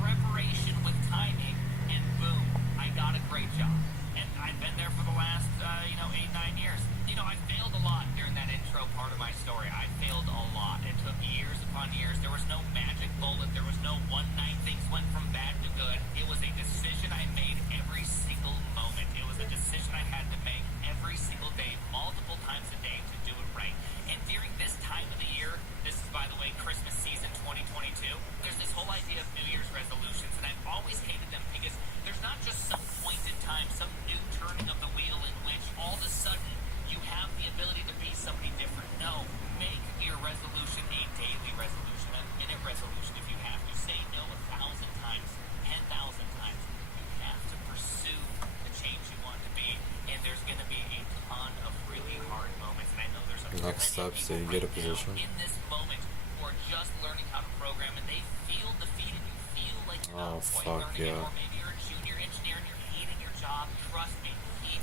preparation with timing, and boom, I got a great job. And I've been there for the last, 8-9 years. I failed a lot during that intro part of my story. I failed a lot. It took years upon years. There was no magic bullet. There was no one night things went from bad to good. It was a decision I made every single moment. It was a decision I had to make every single day, multiple times a day to do it right. And during this time of the year, this is, by the way, Christmas season 2022, there's this whole idea of New Year's resolutions, and I've always hated them because there's not just some point in time, some new turning of the wheel in which all of a sudden you have the ability to be somebody different. No, make your resolution a daily resolution, a minute resolution if you have to. Say no 1,000 times, 10,000 times. You have to pursue the change you want to be, and there's going to be a ton of really hard moments. And I know there's a Next steps to get a position. in this moment who are just learning how to program, and they feel defeated. You feel like you're not quite learning it, or maybe you're a junior engineer and you're hating your job. Trust me.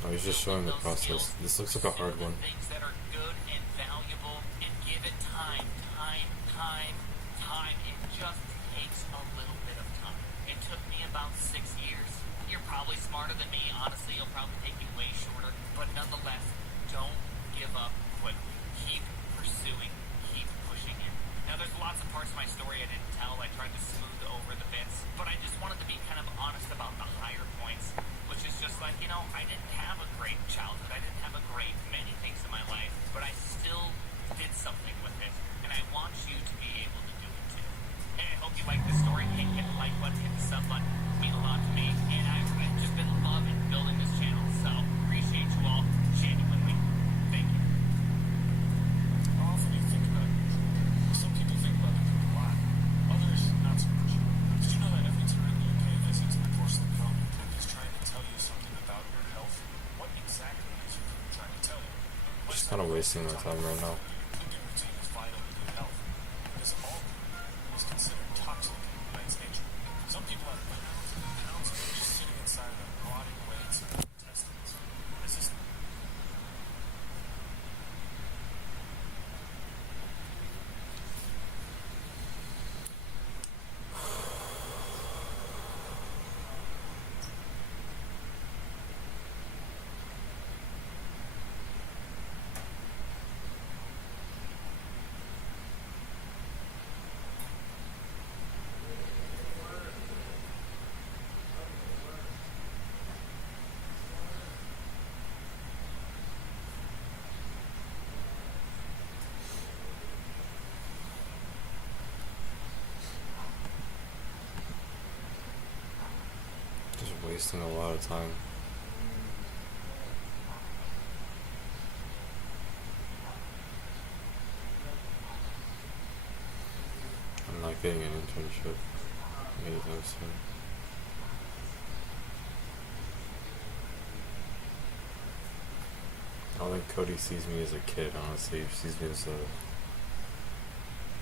Oh, he's just showing the process. This looks like a hard one. Things that are good and valuable, and give it time. It just takes a little bit of time. It took me about 6 years. You're probably smarter than me. Honestly, it'll probably take you way shorter. But nonetheless, don't give up quickly. Keep pursuing. Keep pushing it. Now, there's lots of parts of my story I didn't tell. I tried to smooth over the bits, but I just wanted to be kind of honest about the higher points, which is just like, I didn't have a great childhood. I didn't have a great many things in my life, but I still did something with it, and I want you to be able to do it too. Hey, I hope you like this story. Hit the like button, hit the sub button. It means a lot to me, and I've just been loving building this channel, so appreciate you all genuinely. Thank you. How often do you think about it? Some people think about it a lot, others not so much. Did you know that every time you pay a visit to the porcelain dome, the clip is trying to tell you something about your health? What exactly is your clip trying to tell you? Just kind of wasting my time right now. Cooking routine is vital to good health, because all gluten is considered toxic by its nature. Some people have pounds and pounds of it just sitting inside of them, rotting away inside their intestines. This is Just wasting a lot of time. I'm not getting an internship anytime soon. I don't think Cody sees me as a kid, honestly. He sees me as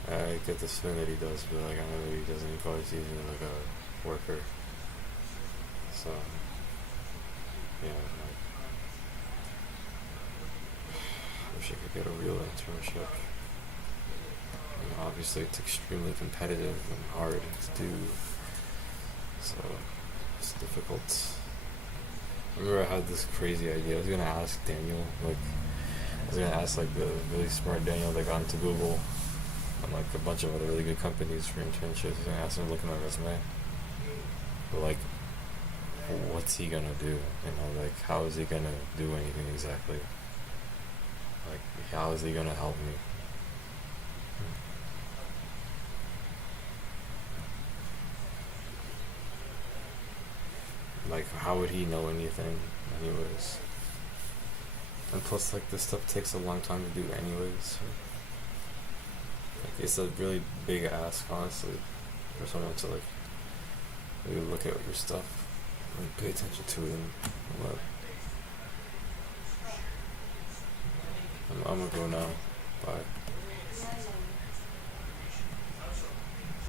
I get the feeling that he does, but I know that he doesn't. He probably sees me like a worker. So, yeah, I wish I could get a real internship. Obviously, it's extremely competitive and hard to do, so it's difficult. I remember I had this crazy idea. I was gonna ask Daniel, the really smart Daniel that got into Google, from like a bunch of other really good companies for internships and ask him to look at my resume. But like, what's he gonna do? You know, like how is he gonna do anything exactly? Like how is he gonna help me? Like how would he know anything anyways? And plus like this stuff takes a long time to do anyways. So, like, it's a really big ask honestly for someone to like really look at your stuff and pay attention to it and all that. I'm gonna go now. Bye.